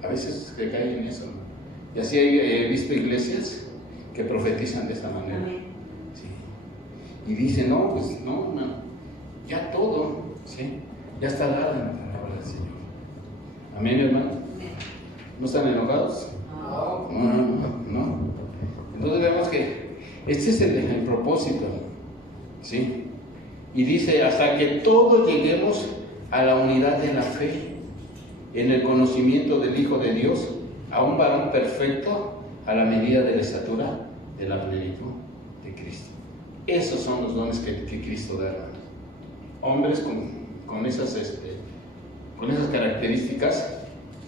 A veces se cae en eso, ¿no? Y así he visto iglesias que profetizan de esta manera. ¿Sí? Y dicen, no, pues no, ya todo, ¿sí?, ya está dado en la palabra del Señor. Amén, hermano. ¿No están enojados? No. Entonces vemos que este es el propósito, ¿sí? Y dice, hasta que todos lleguemos a la unidad de la fe, en el conocimiento del Hijo de Dios, a un varón perfecto, a la medida de la estatura de la plenitud de Cristo. Esos son los dones que Cristo da, hermano. Hombres con esas características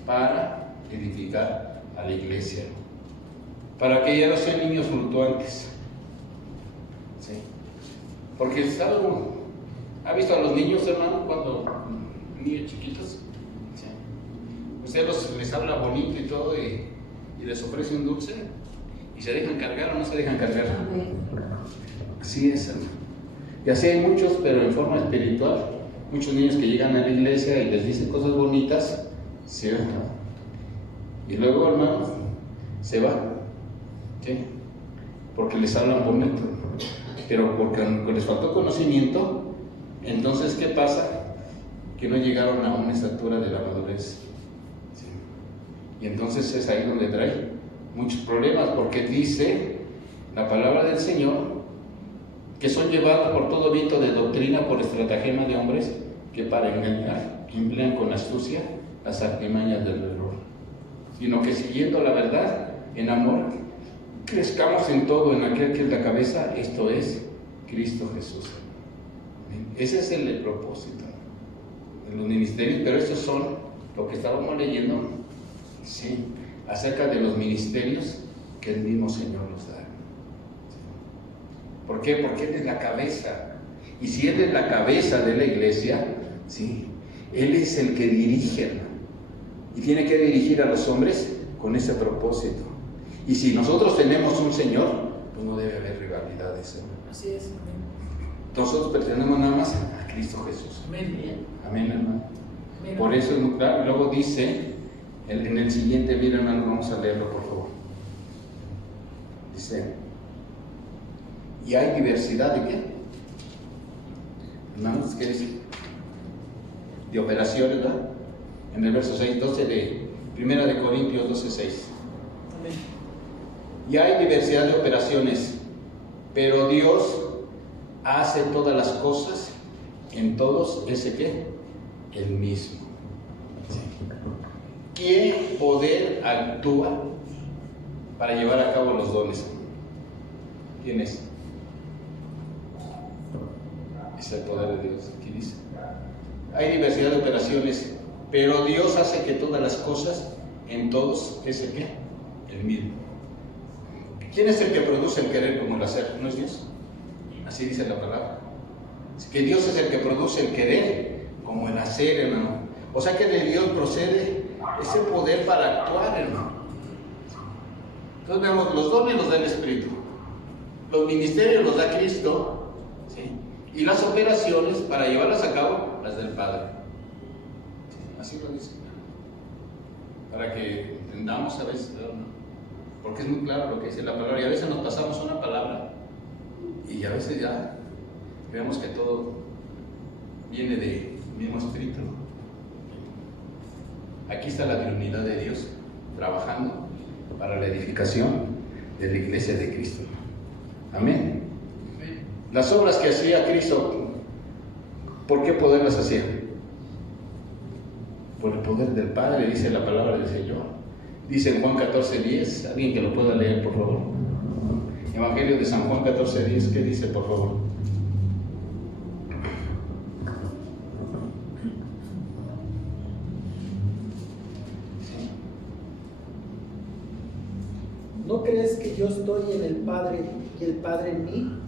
para edificar a la iglesia, para que ya no sean niños fluctuantes, ¿sí? Porque ¿ha visto a los niños, hermano, cuando niños chiquitos? ¿Sí? Usted les habla bonito y todo y les ofrece un dulce y se dejan cargar o no se dejan cargar. Así es, hermano. Y así hay muchos, pero en forma espiritual, muchos niños que llegan a la iglesia y les dicen cosas bonitas, ¿sí? Y luego, hermanos, se van, ¿sí? Porque les hablan bonito, pero porque les faltó conocimiento. Entonces, ¿qué pasa? Que no llegaron a una estatura de la madurez, ¿sí? Y entonces es ahí donde trae muchos problemas, porque dice la palabra del Señor que son llevados por todo viento de doctrina, por estratagema de hombres que para engañar emplean con astucia las artimañas del error, sino que siguiendo la verdad en amor crezcamos en todo en aquel que es la cabeza, esto es Cristo Jesús. Ese es el propósito de los ministerios, pero estos son lo que estábamos leyendo, sí, acerca de los ministerios que el mismo Señor nos da. ¿Por qué? Porque Él es la cabeza. Y si Él es la cabeza de la iglesia, ¿sí? Él es el que dirige, hermano. Y tiene que dirigir a los hombres con ese propósito. Y si nosotros tenemos un Señor, pues no debe haber rivalidades, hermano. Así es. Nosotros pertenecemos nada más a Cristo Jesús. Amén. Amén, hermano. Amén. Por eso es muy claro. Luego dice, en el siguiente, mira, hermano, vamos a leerlo, por favor. Dice, ¿y hay diversidad de qué? Hermanos, ¿qué dice? De operaciones, ¿verdad? En el verso 6, 12 de 1 de Corintios 12, 6. Amén. Y hay diversidad de operaciones, pero Dios hace todas las cosas en todos, ¿ese qué? El mismo. ¿Qué poder actúa para llevar a cabo los dones? ¿Quién es? Es el poder de Dios. Aquí dice. Hay diversidad de operaciones, pero Dios hace que todas las cosas en todos, ¿ese qué? El mismo. ¿Quién es el que produce el querer como el hacer? ¿No es Dios? Así dice la palabra. Es que Dios es el que produce el querer como el hacer, hermano. O sea que de Dios procede ese poder para actuar, hermano. Entonces vemos, los dones los da el Espíritu, los ministerios los da Cristo, ¿sí? Y las operaciones para llevarlas a cabo las del Padre. ¿Sí? Así lo dice, para que entendamos a veces, ¿no? Porque es muy claro lo que dice la palabra, y a veces nos pasamos una palabra y a veces ya vemos que todo viene del mismo Espíritu, ¿no? Aquí está la divinidad de Dios trabajando para la edificación de la iglesia de Cristo. Amén. Las obras que hacía Cristo, ¿por qué poder las hacía? Por el poder del Padre, dice la palabra del Señor. Dice en Juan 14:10, alguien que lo pueda leer, por favor. Evangelio de San Juan 14:10, ¿qué dice, por favor? ¿No crees que yo estoy en el Padre y el Padre en mí?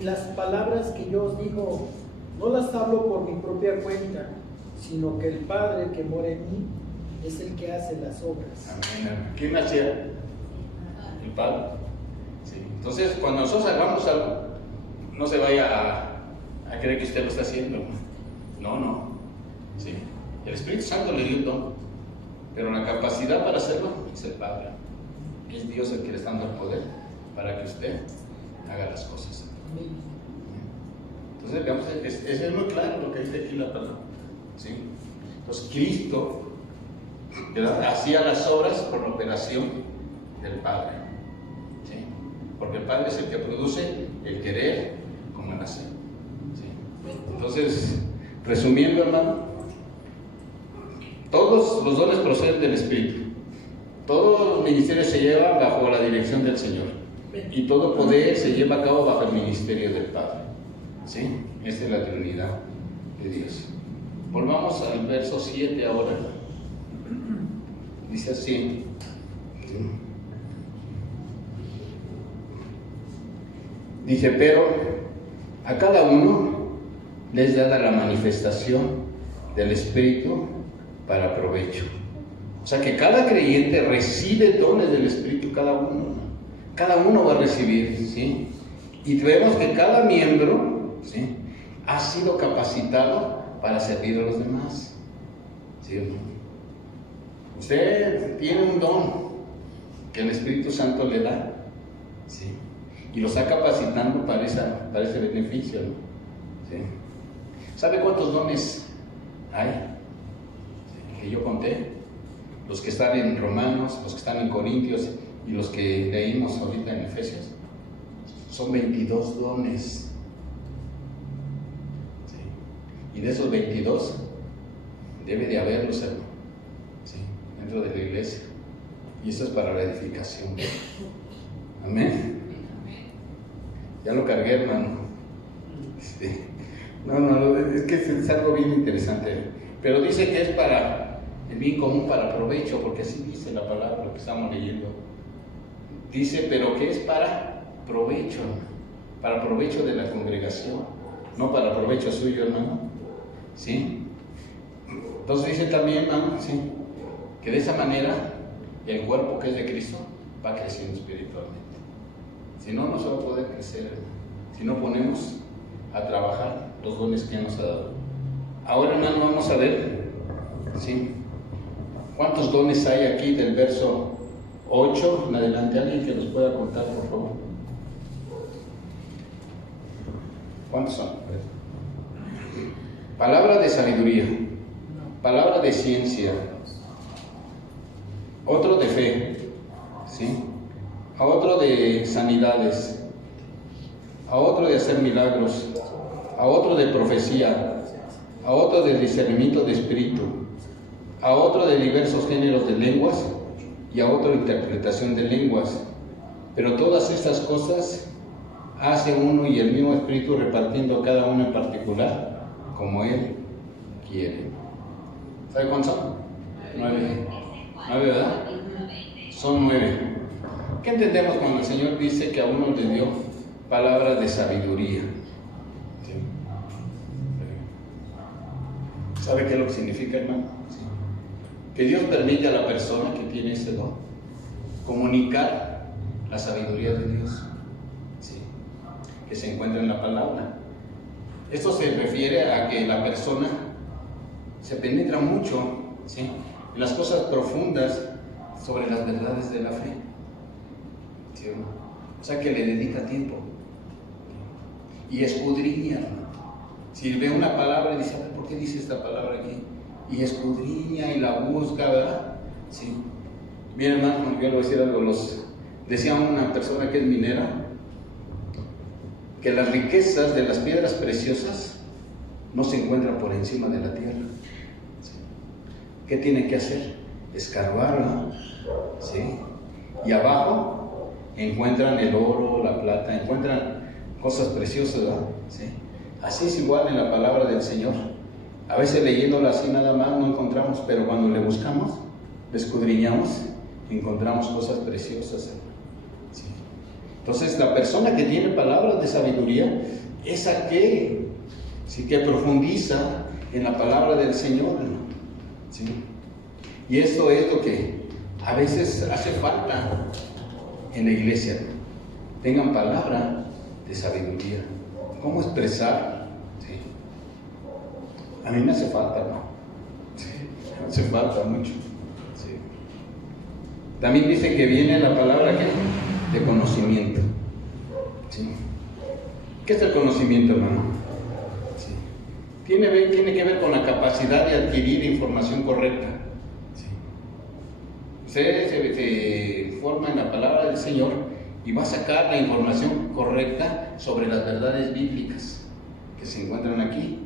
Y las palabras que yo os digo, no las hablo por mi propia cuenta, sino que el Padre que mora en mí es el que hace las obras. Amén. ¿Quién hacía? El Padre. Sí. Entonces, cuando nosotros hagamos algo, no se vaya a creer que usted lo está haciendo. No. Sí. El Espíritu Santo le dio un don, pero la capacidad para hacerlo es el Padre. Es Dios el que le está dando el poder para que usted haga las cosas. Entonces, digamos, es muy claro lo que dice aquí la palabra. ¿Sí? Entonces, Cristo, ¿verdad?, hacía las obras por la operación del Padre. ¿Sí? Porque el Padre es el que produce el querer como el hacer. ¿Sí? Entonces, resumiendo, hermano, todos los dones proceden del Espíritu. Todos los ministerios se llevan bajo la dirección del Señor. Y todo poder se lleva a cabo bajo el ministerio del Padre. ¿Sí? Esta es la Trinidad de Dios. Volvamos al verso 7 ahora. Dice así. Dice, pero a cada uno les dada la manifestación del Espíritu para provecho. O sea que cada creyente recibe dones del Espíritu, cada uno. Cada uno va a recibir, ¿sí? Y vemos que cada miembro, ¿sí?, ha sido capacitado para servir a los demás. ¿Sí? Usted tiene un don que el Espíritu Santo le da, ¿sí?, y lo está capacitando para ese beneficio, ¿no? ¿Sí? ¿Sabe cuántos dones hay? Que yo conté. Los que están en Romanos, los que están en Corintios y los que leímos ahorita en Efesios. Son 22 dones. ¿Sí? Y de esos 22 debe de haberlos, hermano, ¿sí?, dentro de la iglesia. Y eso es para la edificación. Amén. Ya lo cargué, hermano. No, es que es algo bien interesante. Pero dice que es para el bien común, para provecho, porque así dice la palabra, lo que estamos leyendo. Dice, pero que es para provecho de la congregación. no para provecho suyo, hermano. ¿Sí? Entonces dice también, hermano, ¿sí?, que de esa manera el cuerpo que es de Cristo va creciendo espiritualmente. Si no, no se va a poder crecer, si no ponemos a trabajar los dones que nos ha dado. Ahora, hermano, vamos a ver, ¿sí?, cuántos dones hay aquí del verso 8 en adelante. Alguien que nos pueda contar, por favor. ¿Cuántos son? Palabra de sabiduría, palabra de ciencia, otro de fe, ¿sí?, a otro de sanidades, a otro de hacer milagros, a otro de profecía, a otro de discernimiento de espíritu, a otro de diversos géneros de lenguas y a otro de interpretación de lenguas. Pero todas estas cosas hace uno y el mismo Espíritu, repartiendo a cada uno en particular como Él quiere. ¿Sabe cuántos son? 9. 9, ¿verdad? Son 9. ¿Qué entendemos cuando el Señor dice que a uno le dio palabras de sabiduría? ¿Sí? ¿Sabe qué es lo que significa, hermano? ¿Sí? Que Dios permite a la persona que tiene ese don comunicar la sabiduría de Dios, ¿sí?, que se encuentra en la palabra. Esto se refiere a que la persona se penetra mucho, ¿sí?, en las cosas profundas sobre las verdades de la fe, ¿sí? O sea, que le dedica tiempo y escudriña. Si ve una palabra y dice, ¿por qué dice esta palabra aquí? Y escudriña y la busca, ¿verdad? Sí. Bien, hermano, yo le voy a decir algo. Decía una persona que es minera que las riquezas de las piedras preciosas no se encuentran por encima de la tierra. ¿Sí? ¿Qué tienen que hacer? Escarbarla, ¿sí? Y abajo encuentran el oro, la plata, encuentran cosas preciosas, ¿verdad? ¿Sí? Así es igual en la palabra del Señor. A veces leyéndola así nada más no encontramos, pero cuando le buscamos, le escudriñamos, encontramos cosas preciosas. ¿Sí? Entonces, la persona que tiene palabras de sabiduría es aquel, ¿sí?, que profundiza en la palabra del Señor, ¿no? ¿Sí? Y esto es lo que a veces hace falta en la iglesia. Tengan palabra de sabiduría. ¿Cómo expresar? ¿Sí? A mí me hace falta, ¿no? Sí, me hace falta mucho. Sí. También dice que viene la palabra, ¿qué?, de conocimiento. ¿Sí? ¿Qué es el conocimiento, hermano? ¿Sí? Tiene que ver con la capacidad de adquirir información correcta. ¿Sí? Usted se forma en la palabra del Señor y va a sacar la información correcta sobre las verdades bíblicas que se encuentran aquí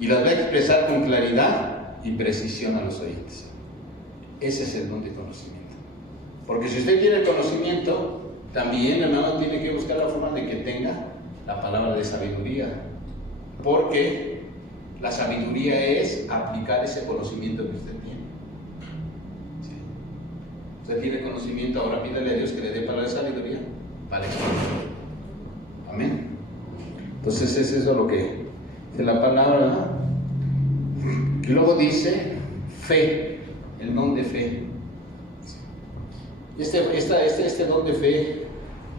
y las va a expresar con claridad y precisión a los oyentes. Ese es el don de conocimiento. Porque si usted tiene el conocimiento, también, hermano, tiene que buscar la forma de que tenga la palabra de sabiduría. Porque la sabiduría es aplicar ese conocimiento que usted tiene. ¿Sí? Usted tiene conocimiento, ahora pídale a Dios que le dé palabra de sabiduría para explicarlo. Amén. Entonces es eso lo que dice la palabra, ¿no? Y luego dice fe, el don de fe. Este don de fe,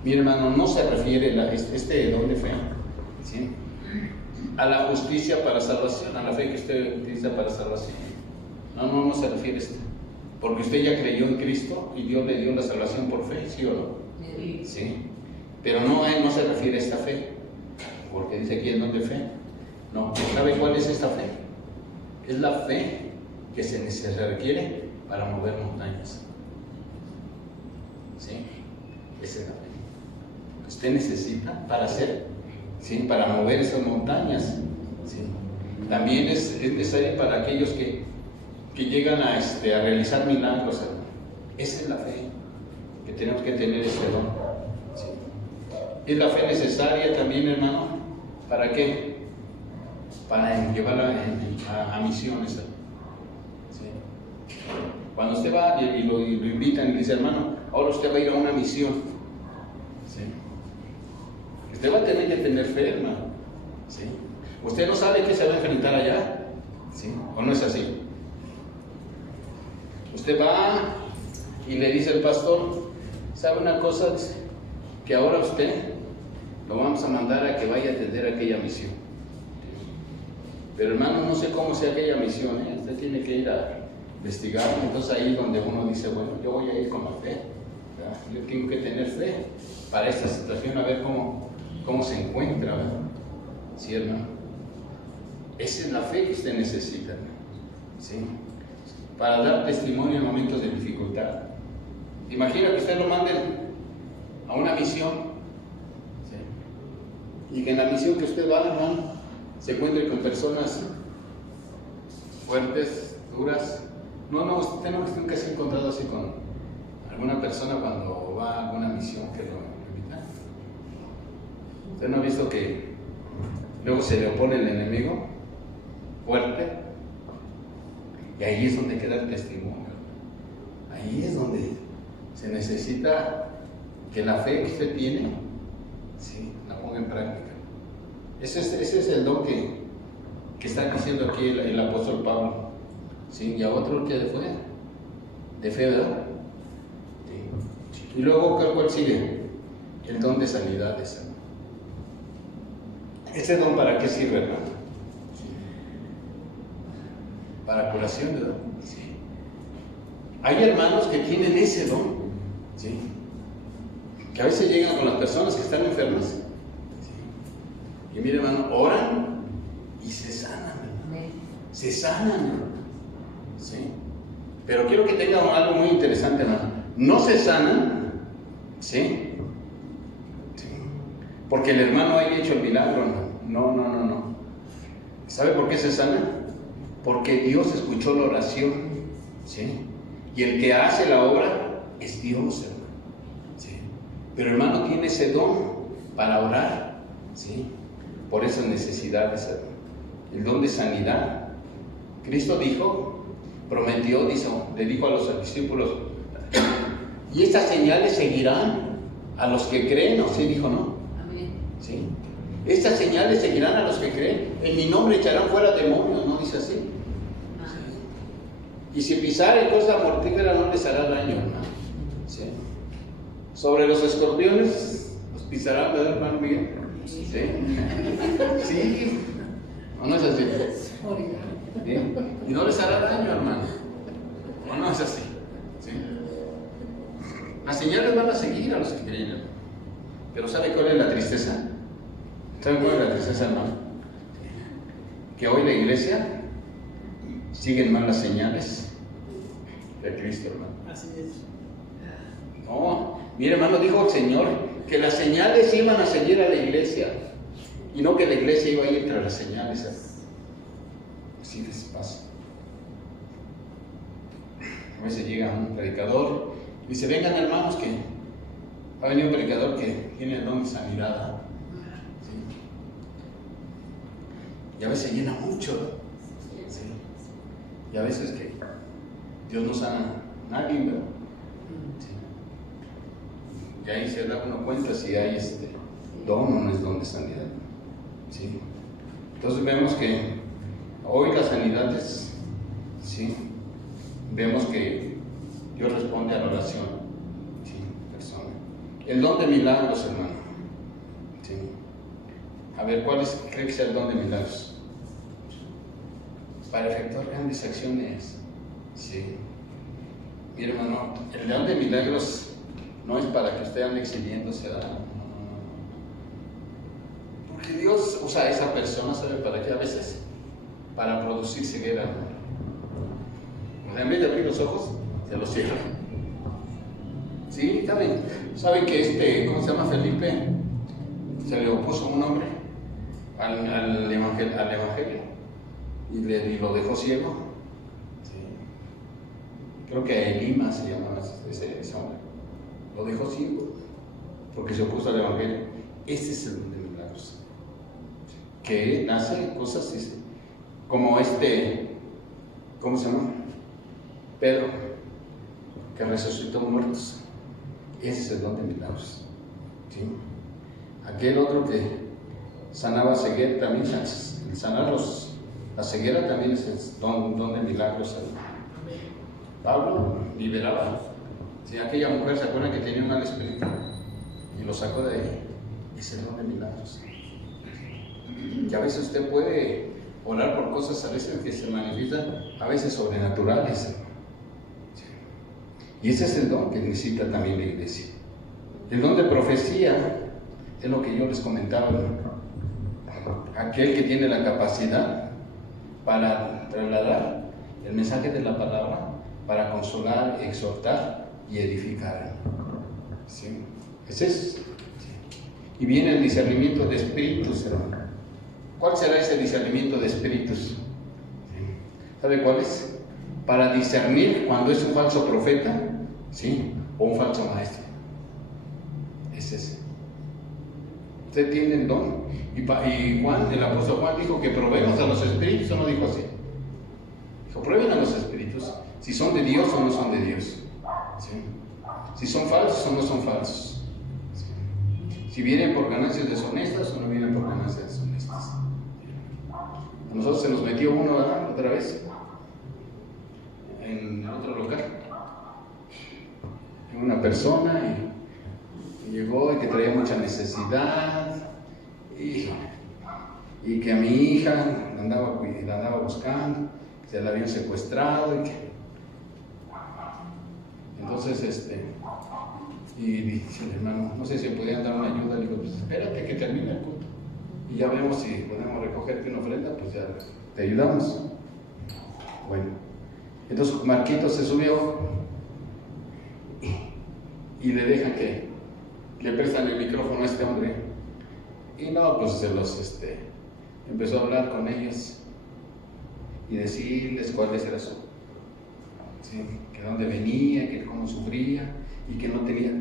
mi hermano, no se refiere este don de fe, ¿sí?, a la justicia para salvación, a la fe que usted utiliza para salvación. No se refiere a esto. Porque usted ya creyó en Cristo y Dios le dio la salvación por fe, ¿sí o no? Sí. Pero no se refiere a esta fe, porque dice aquí el don de fe. No. ¿Sabe cuál es esta fe? Es la fe que se requiere para mover montañas. ¿Sí? Esa es la fe que usted necesita para hacer, ¿sí?, para mover esas montañas. ¿Sí? También es necesario para aquellos que llegan a realizar milagros. Esa es la fe que tenemos que tener, este don. ¿Sí? Es la fe necesaria también, hermano, ¿para qué? Para llevarla a misiones. ¿Sí? Cuando usted va y lo invitan y le dice, hermano, ahora usted va a ir a una misión. ¿Sí? Usted va a tener que tener fe, hermano. ¿Sí? Usted no sabe qué se va a enfrentar allá, ¿sí? ¿O no es así? Usted va y le dice al pastor, ¿sabe una cosa? Dice, que ahora usted lo vamos a mandar a que vaya a atender aquella misión. Pero hermano, no sé cómo sea aquella misión, ¿eh? Usted tiene que ir a investigar. Entonces ahí es donde uno dice, bueno, yo voy a ir con la fe, ¿verdad? Yo tengo que tener fe para esta situación, a ver cómo se encuentra, ¿verdad? Sí, hermano. Esa es la fe que usted necesita, hermano. ¿Sí? Para dar testimonio en momentos de dificultad. Imagina que usted lo manden a una misión, ¿sí? Y que en la misión que usted va, hermano, se encuentre con personas fuertes, duras. No, usted nunca se ha encontrado así con alguna persona cuando va a alguna misión que lo invita. ¿Usted no ha visto que luego se le opone el enemigo fuerte? Y ahí es donde queda el testimonio. Ahí es donde se necesita que la fe que usted tiene, sí, la ponga en práctica. Ese es el don que está diciendo aquí el apóstol Pablo. ¿Sí? Y a otro que fue de fe, ¿verdad? Sí. Y luego, ¿cuál sigue? El don de sanidades. ¿Ese don para qué sirve, hermano? Para curación, ¿verdad? Sí. Hay hermanos que tienen ese don, ¿sí? Que a veces llegan con las personas que están enfermas, ¿sí? Y mire, hermano, oran y se sanan, hermano. Se sanan, hermano. ¿Sí? Pero quiero que tengan algo muy interesante, hermano. No se sanan, ¿sí? Sí. Porque el hermano haya hecho el milagro, hermano. No. ¿Sabe por qué se sanan? Porque Dios escuchó la oración, ¿sí? Y el que hace la obra es Dios, hermano, ¿sí? Pero hermano tiene ese don para orar, ¿sí? Por esas necesidades, hermano. El don de sanidad. Cristo prometió, le dijo a los discípulos, y estas señales seguirán a los que creen, ¿o sí dijo, no? Amén. ¿Sí? Estas señales seguirán a los que creen. En mi nombre echarán fuera demonios, ¿no dice así? Y si pisaren cosa mortífera no les hará daño, hermano. ¿Sí? Sobre los escorpiones los pisarán, ¿verdad, hermano Miguel? ¿Sí? Sí. ¿O no es así? ¿Sí? Y no les hará daño, hermano. ¿O no es así? ¿Sí? Las señales van a seguir a los que creen, hermano. Pero ¿sabe cuál es la tristeza? ¿Sabe cuál es la tristeza, hermano? Que hoy la iglesia siguen mal las señales de Cristo, hermano. Así es. No, mire, hermano, dijo el Señor que las señales iban a seguir a la iglesia y no que la iglesia iba a ir tras las señales. Así les pasa. A veces llega un predicador y dice: vengan, hermanos, que ha venido un predicador que tiene el don de sanidad. ¿Sí? Y a veces llena mucho. ¿Sí? Y a veces que Dios no sana a nadie, ¿verdad? ¿Sí? Y ahí se da uno cuenta si hay don o no es don de sanidad. ¿Sí? Entonces vemos que hoy las sanidades, ¿sí? Vemos que Dios responde a la oración, ¿sí? Persona. El don de milagros, hermano. ¿Sí? A ver, ¿cuál cree que sea el don de milagros? Para efectuar grandes acciones. Sí. Mire, hermano, el don de milagros no es para que usted ande exhibiéndose. Porque Dios usa a esa persona, ¿sabe para qué? A veces para producir ceguera. En vez de abrir los ojos, se los cierra. Sí, ¿saben que ¿cómo se llama? Felipe se le opuso un hombre al evangelio y lo dejó ciego. Sí. Creo que Elima se llamaba ese hombre. Lo dejó ciego porque se opuso al evangelio. Este es el don de milagros, que hace cosas como ¿cómo se llama? Pedro, que resucitó muertos. Ese es el don de milagros. ¿Sí? Aquel otro que sanaba ceguera también, sanar la ceguera también es don de milagros. Pablo liberaba. Si aquella mujer, ¿se acuerdan que tenía un mal espíritu? Y lo sacó de ahí. Ese don de milagros. Que a veces usted puede orar por cosas a veces que se manifiestan, a veces sobrenaturales. Y ese es el don que necesita también la iglesia. El don de profecía es lo que yo les comentaba. Aquel que tiene la capacidad para trasladar el mensaje de la palabra, para consolar, exhortar y edificar. ¿Sí? Ese es. Y viene el discernimiento de espíritus, hermano. ¿Cuál será ese discernimiento de espíritus? ¿Sabe cuál es? Para discernir cuando es un falso profeta, ¿sí? O un falso maestro. Es ese. Usted tiene el don. Y Juan, el apóstol Juan, dijo que probemos a los espíritus, ¿o no dijo así? Dijo, prueben a los espíritus, si son de Dios o no son de Dios. ¿Sí? Si son falsos o no son falsos. ¿Sí? Si vienen por ganancias deshonestas o no vienen por ganancias deshonestas. A nosotros se nos metió uno, ¿verdad? Otra vez. En otro local. En una persona y llegó y que traía mucha necesidad. Y que a mi hija la andaba buscando, que se la habían secuestrado entonces y dice el hermano, no sé si me podían dar una ayuda. Le digo, pues espérate que termine el culto y ya vemos si podemos recogerte una ofrenda, pues ya te ayudamos. Bueno, entonces Marquito se subió y le dejan que le prestan el micrófono a este hombre. Y no, pues empezó a hablar con ellos y decirles cuál era su, ¿sí? Que dónde venía, que cómo sufría y que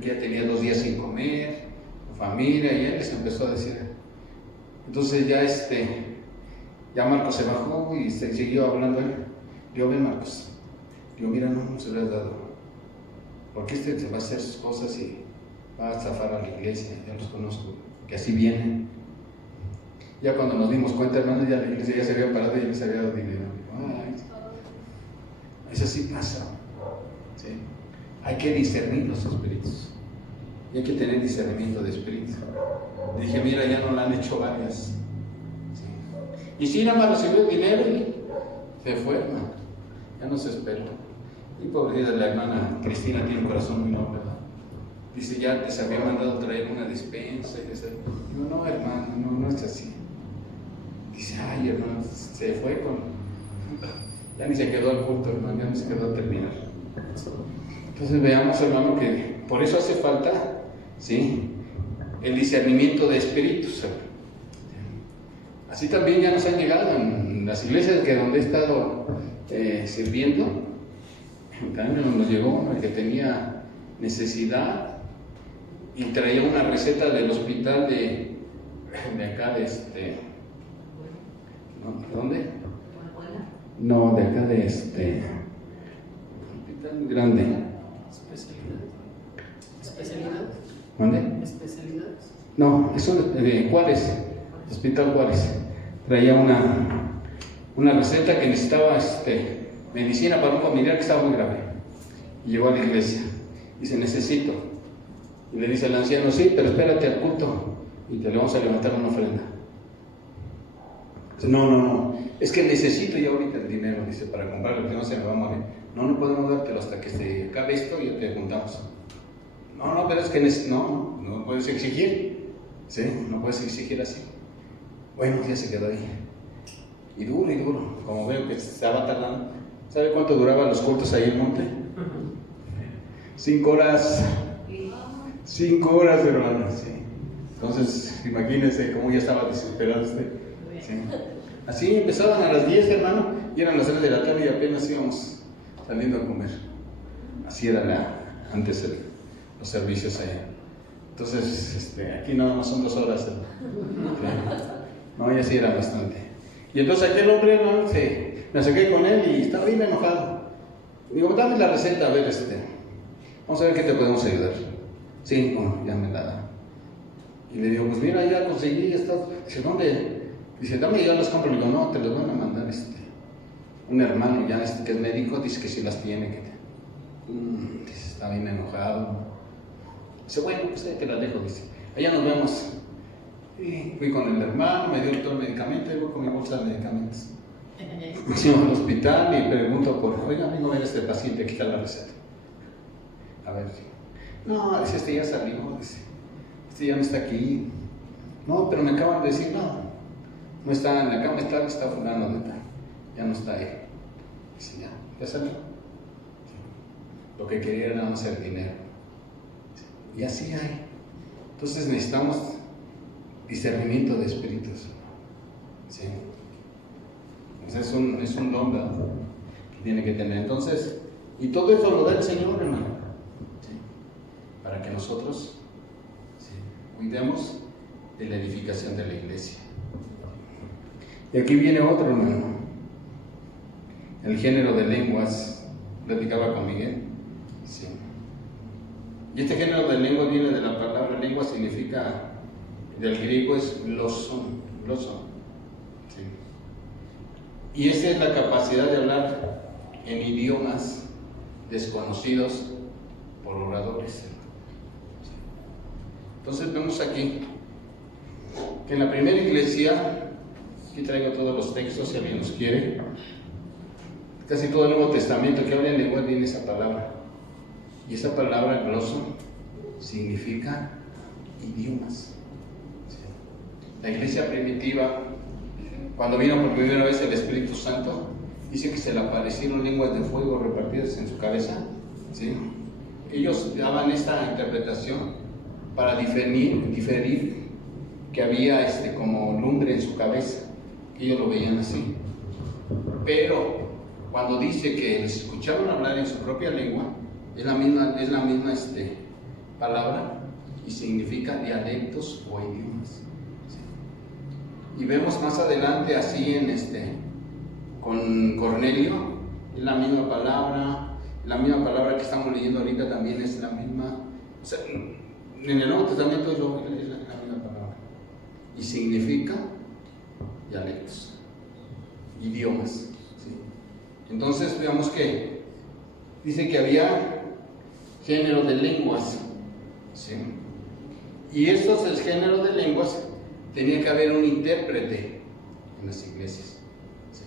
ya tenía 2 días sin comer, su familia, y él les empezó a decir. Entonces ya Marcos se bajó y se siguió hablando él. Digo, ven Marcos, digo, mira, no se lo has dado, porque te va a hacer sus cosas y va a estafar a la iglesia, ya los conozco, que así vienen. Ya cuando nos dimos cuenta, hermano, ya la iglesia ya se había parado y ya les había dado dinero. Ay, eso sí pasa. ¿Sí? Hay que discernir los espíritus. Y hay que tener discernimiento de espíritus. Dije, mira, ya no la han hecho varias. ¿Sí? Y sí, nada más recibió el dinero y se fue, hermano. Ya no se esperó. Y pobrecita la hermana Cristina tiene un corazón muy noble, ¿verdad? Dice, ya les había mandado traer una despensa. Y digo, no, hermano, no es así. Dice, ay, hermano, se fue ya ni se quedó al culto, hermano, ya ni se quedó a terminar. Entonces veamos, hermano, que por eso hace falta, ¿sí?, el discernimiento de espíritus. Así también ya nos han llegado en las iglesias que donde he estado sirviendo. También nos llegó uno que tenía necesidad y traía una receta del hospital de acá ¿dónde? No, de acá hospital grande. ¿Especialidades? ¿Dónde? ¿Especialidades? No, eso de Juárez, Hospital Juárez. Traía una receta que necesitaba medicina para un familiar que estaba muy grave. Y llegó a la iglesia. Dice, necesito. Y le dice el anciano, sí, pero espérate al culto y te le vamos a levantar una ofrenda. Dice, no, es que necesito ya ahorita el dinero, dice, para comprar lo que no se me va a morir. No podemos dártelo hasta que se acabe esto y ya te juntamos. No, pero es que no puedes exigir. ¿Sí? No puedes exigir así. Bueno, ya se quedó ahí. Y duro, como veo que estaba tardando. ¿Sabe cuánto duraban los cultos ahí en Monte? 5 horas. 5 horas, hermano. Sí. Entonces, imagínense cómo ya estaba desesperado usted. ¿Sí? Así empezaban a las 10, hermano, y eran las 3 de la tarde y apenas íbamos saliendo a comer. Así era antes los servicios allá. Entonces, aquí nada más son 2 horas. ¿Sí? No, ya sí era bastante. Y entonces aquel hombre, hermano, me acerqué con él y estaba bien enojado. Digo, dame la receta, a ver, vamos a ver qué te podemos ayudar. Sí, bueno, ya me la da. Y le digo, pues mira, ya conseguí estas. Dice, ¿dónde? Dice, dame, yo las compro. Le digo, no, te las van a mandar un hermano ya que es médico, dice que sí las tiene. Dice, está bien enojado. Dice, bueno, pues te las dejo, dice. Allá nos vemos. Y fui con el hermano, me dio todo el medicamento y voy con mi bolsa de medicamentos. Fuimos al hospital y pregunto oiga, vengo a ver a este paciente, aquí está la receta. A ver, no, dice, este ya salió, dice, este ya no está aquí. No, pero me acaban de decir, no está en la cama, está fulano de tal, ya no está ahí. Dice, ya salió. Lo que quería era nada más el dinero. Y así hay. Entonces necesitamos discernimiento de espíritus. ¿Sí? Es un don que tiene que tener. Entonces, y todo eso lo da el Señor, hermano. ¿Sí? Para que nosotros cuidemos de la edificación de la iglesia. Y aquí viene otro, hermano. El género de lenguas. Platicaba con Miguel. Sí. Y este género de lengua viene de la palabra lengua, significa, del griego es gloson. ¿Sí? Y esta es la capacidad de hablar en idiomas desconocidos por oradores. ¿Sí? Entonces vemos aquí que en la primera iglesia, aquí traigo todos los textos si alguien los quiere, casi todo el Nuevo Testamento que habla en lengua tiene esa palabra. Y esa palabra, gloso, significa idiomas. ¿Sí? La iglesia primitiva, cuando vino por primera vez el Espíritu Santo, dice que se le aparecieron lenguas de fuego repartidas en su cabeza. ¿Sí? Ellos daban esta interpretación para diferir que había como lumbre en su cabeza. Ellos lo veían así. Pero cuando dice que les escuchaban hablar en su propia lengua, es la misma palabra y significa dialectos o idiomas. ¿Sí? Y vemos más adelante así con Cornelio, es la misma palabra que estamos leyendo ahorita también es la misma. O sea, en el Nuevo Testamento es la misma palabra y significa dialectos, idiomas. ¿Sí? Entonces veamos que dice que había género de lenguas. ¿Sí? Y estos, el género de lenguas, tenía que haber un intérprete en las iglesias. ¿Sí?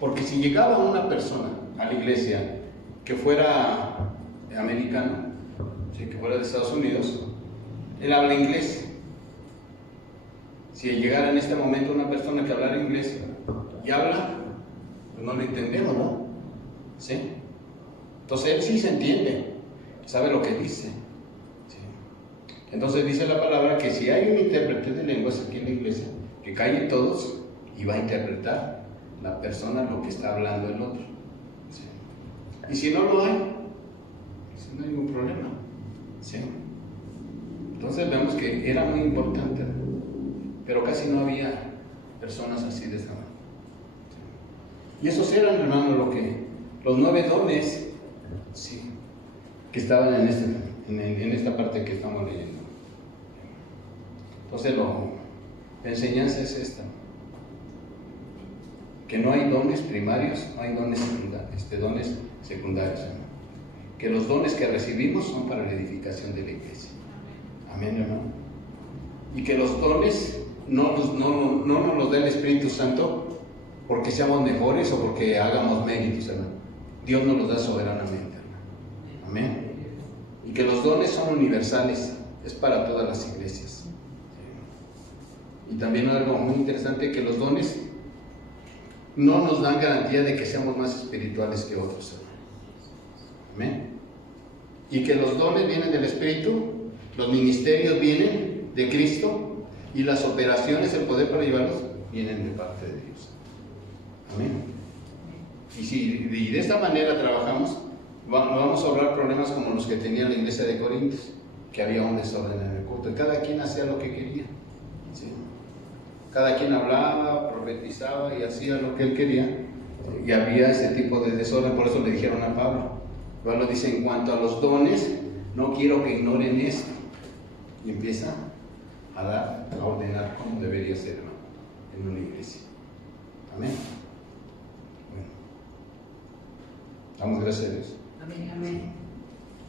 Porque si llegaba una persona a la iglesia que fuera americano, ¿sí? Que fuera de Estados Unidos, él habla inglés. Si llegara en este momento una persona que hablara inglés y habla, pues no lo entendemos, ¿no? ¿Sí? Entonces él sí se entiende, sabe lo que dice. ¿Sí? Entonces dice la palabra que si hay un intérprete de lenguas aquí en la iglesia, que calle todos y va a interpretar la persona lo que está hablando el otro. ¿Sí? Y si no lo hay, pues no hay ningún problema. ¿Sí? Entonces vemos que era muy importante, pero casi no había personas así de esta manera. ¿Sí? Y esos eran, hermano, los 9 dones, sí, que estaban en esta parte que estamos leyendo. Entonces la enseñanza es esta, que no hay dones primarios, no hay dones secundarios, ¿no? Que los dones que recibimos son para la edificación de la iglesia. Amén, hermano. Y que los dones no nos los da el Espíritu Santo porque seamos mejores o porque hagamos méritos, hermano. Dios nos los da soberanamente, hermano. Amén. Y que los dones son universales, es para todas las iglesias. Y también algo muy interesante, que los dones no nos dan garantía de que seamos más espirituales que otros, hermano. Amén. Y que los dones vienen del Espíritu, los ministerios vienen de Cristo y las operaciones, el poder para llevarlos, vienen de parte de Dios. Amén. Y de esta manera trabajamos, vamos a ahorrar problemas como los que tenía la iglesia de Corintios, que había un desorden en el culto. Cada quien hacía lo que quería. ¿Sí? Cada quien hablaba, profetizaba y hacía lo que él quería. Y había ese tipo de desorden, por eso le dijeron a Pablo. Pablo dice, en cuanto a los dones, no quiero que ignoren esto. Y empieza a dar, a ordenar cómo debería ser, hermano, en una iglesia. Amén. Bueno, damos gracias a Dios. Amén.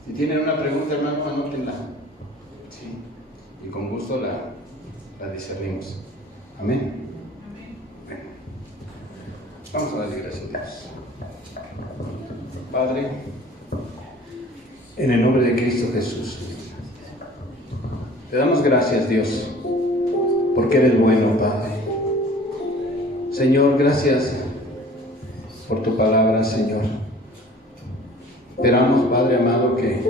Si tienen una pregunta, hermano, anótenla. Sí. Y con gusto la discernimos. Amén. Bueno, vamos a darle gracias a Dios. Padre, en el nombre de Cristo Jesús, te damos gracias, Dios, porque eres bueno, Padre. Señor, gracias por tu palabra, Señor. Esperamos, Padre amado, que,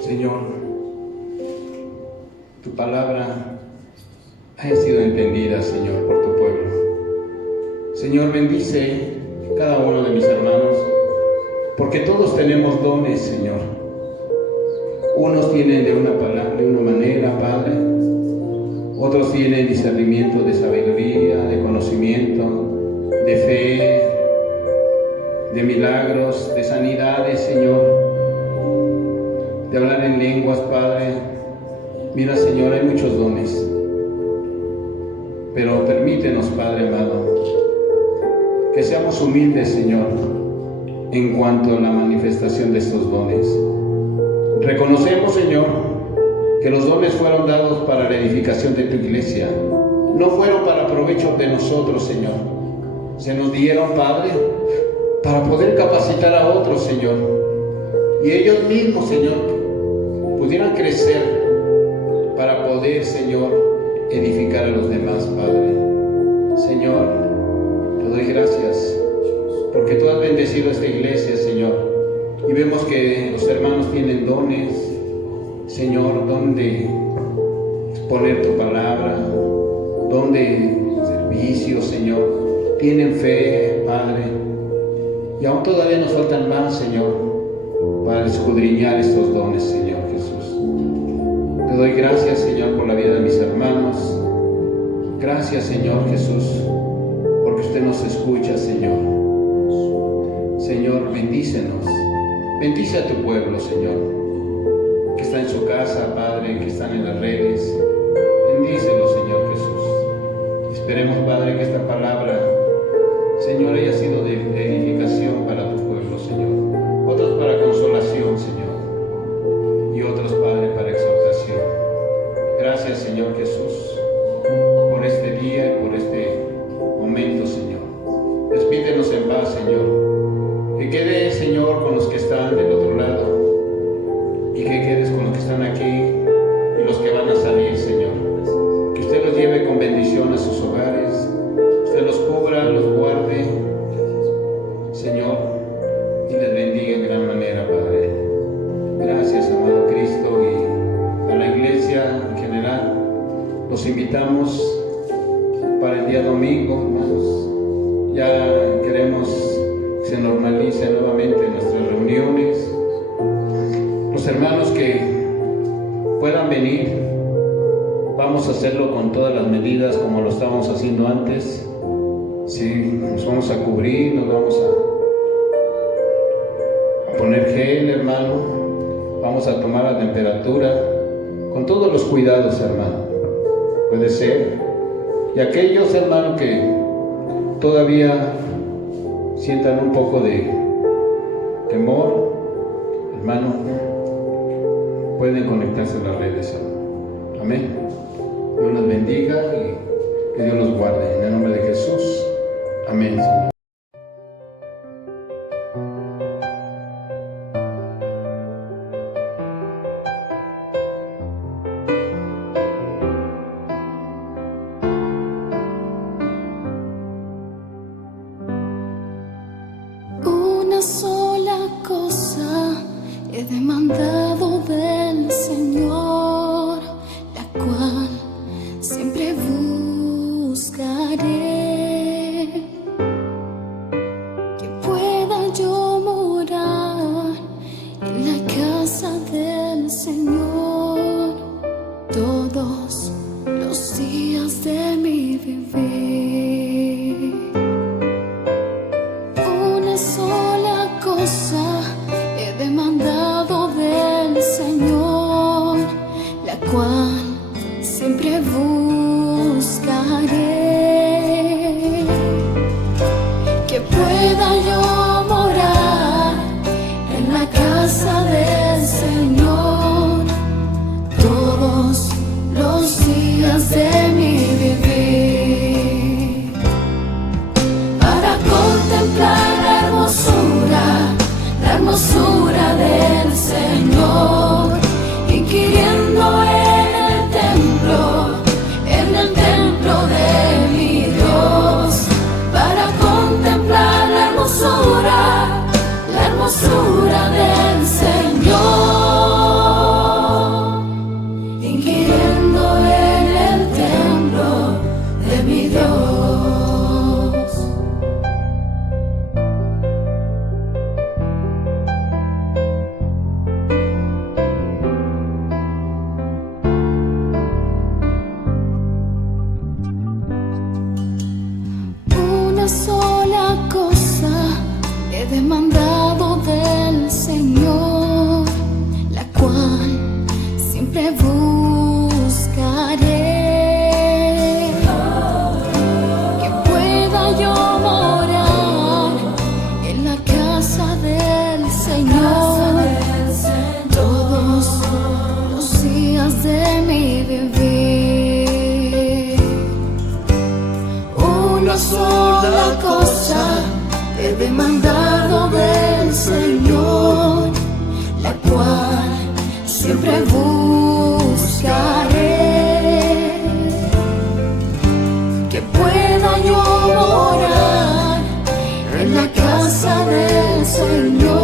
Señor, tu palabra haya sido entendida, Señor, por tu pueblo. Señor, bendice cada uno de mis hermanos, porque todos tenemos dones, Señor. Unos tienen de una manera, Padre, otros tienen discernimiento de sabiduría, de conocimiento, de fe, de milagros, de sanidades, Señor, de hablar en lenguas, Padre. Mira, Señor, hay muchos dones, pero permítenos, Padre amado, que seamos humildes, Señor, en cuanto a la manifestación de estos dones. Reconocemos, Señor, que los dones fueron dados para la edificación de tu iglesia, no fueron para provecho de nosotros, Señor. Se nos dieron, Padre, para poder capacitar a otros, Señor, y ellos mismos, Señor, pudieran crecer para poder, Señor, edificar a los demás, Padre. Señor, te doy gracias porque tú has bendecido esta iglesia, Señor, y vemos que los hermanos tienen dones, Señor, donde exponer tu palabra, donde servicio, Señor, tienen fe, Padre, y aún todavía nos faltan más, Señor, para escudriñar estos dones, Señor Jesús. Te doy gracias, Señor, por la vida de mis hermanos. Gracias, Señor Jesús, porque usted nos escucha, Señor. Señor, bendícenos. Bendice a tu pueblo, Señor, que está en su casa, Padre, que están en las redes. Bendícelo, Señor Jesús. Esperemos, Padre, que esta palabra, Señor, haya sido de edificación para tu pueblo, Señor. Otros para consolación, Señor. Y otros, Padre, para exhortación. Gracias, Señor Jesús, por este día y por este momento, Señor. Despídenos en paz, Señor. Que quede, Señor, con los que están del otro lado. Y que quedes con los que están aquí y los que van a salir, Señor. Que usted los lleve con bendición a sus hogares. Usted los cubra, los guarde, Señor, y les bendiga en gran manera, Padre. Gracias, amado Cristo, y a la iglesia en general. Los invitamos para el día domingo, hermanos. Ya queremos que se normalice nuevamente nuestras reuniones. Los hermanos que puedan venir, vamos a hacerlo con todas las medidas como lo estábamos haciendo antes. Sí, nos vamos a cubrir, nos vamos a poner gel, hermano. Vamos a tomar la temperatura con todos los cuidados, hermano. Puede ser. Y aquellos, hermano, que todavía sientan un poco de temor, hermano, pueden conectarse a las redes, hermano. Amén. Dios los bendiga y que Dios los guarde. En el nombre de Jesús. Amén, Señor. Una sola cosa he demandado del Señor, la cual siempre buscaré, que pueda yo morar en la casa del Señor todos los días de mi vivir. Una sola cosa he demandado del Señor, la cual siempre Una sola cosa he demandado del Señor, la cual siempre buscaré, que pueda yo morar en la casa del Señor todos los días de mi vivir. Una sola cosa he demandado del Señor, la cual siempre buscaré, que pueda yo morar en la casa del Señor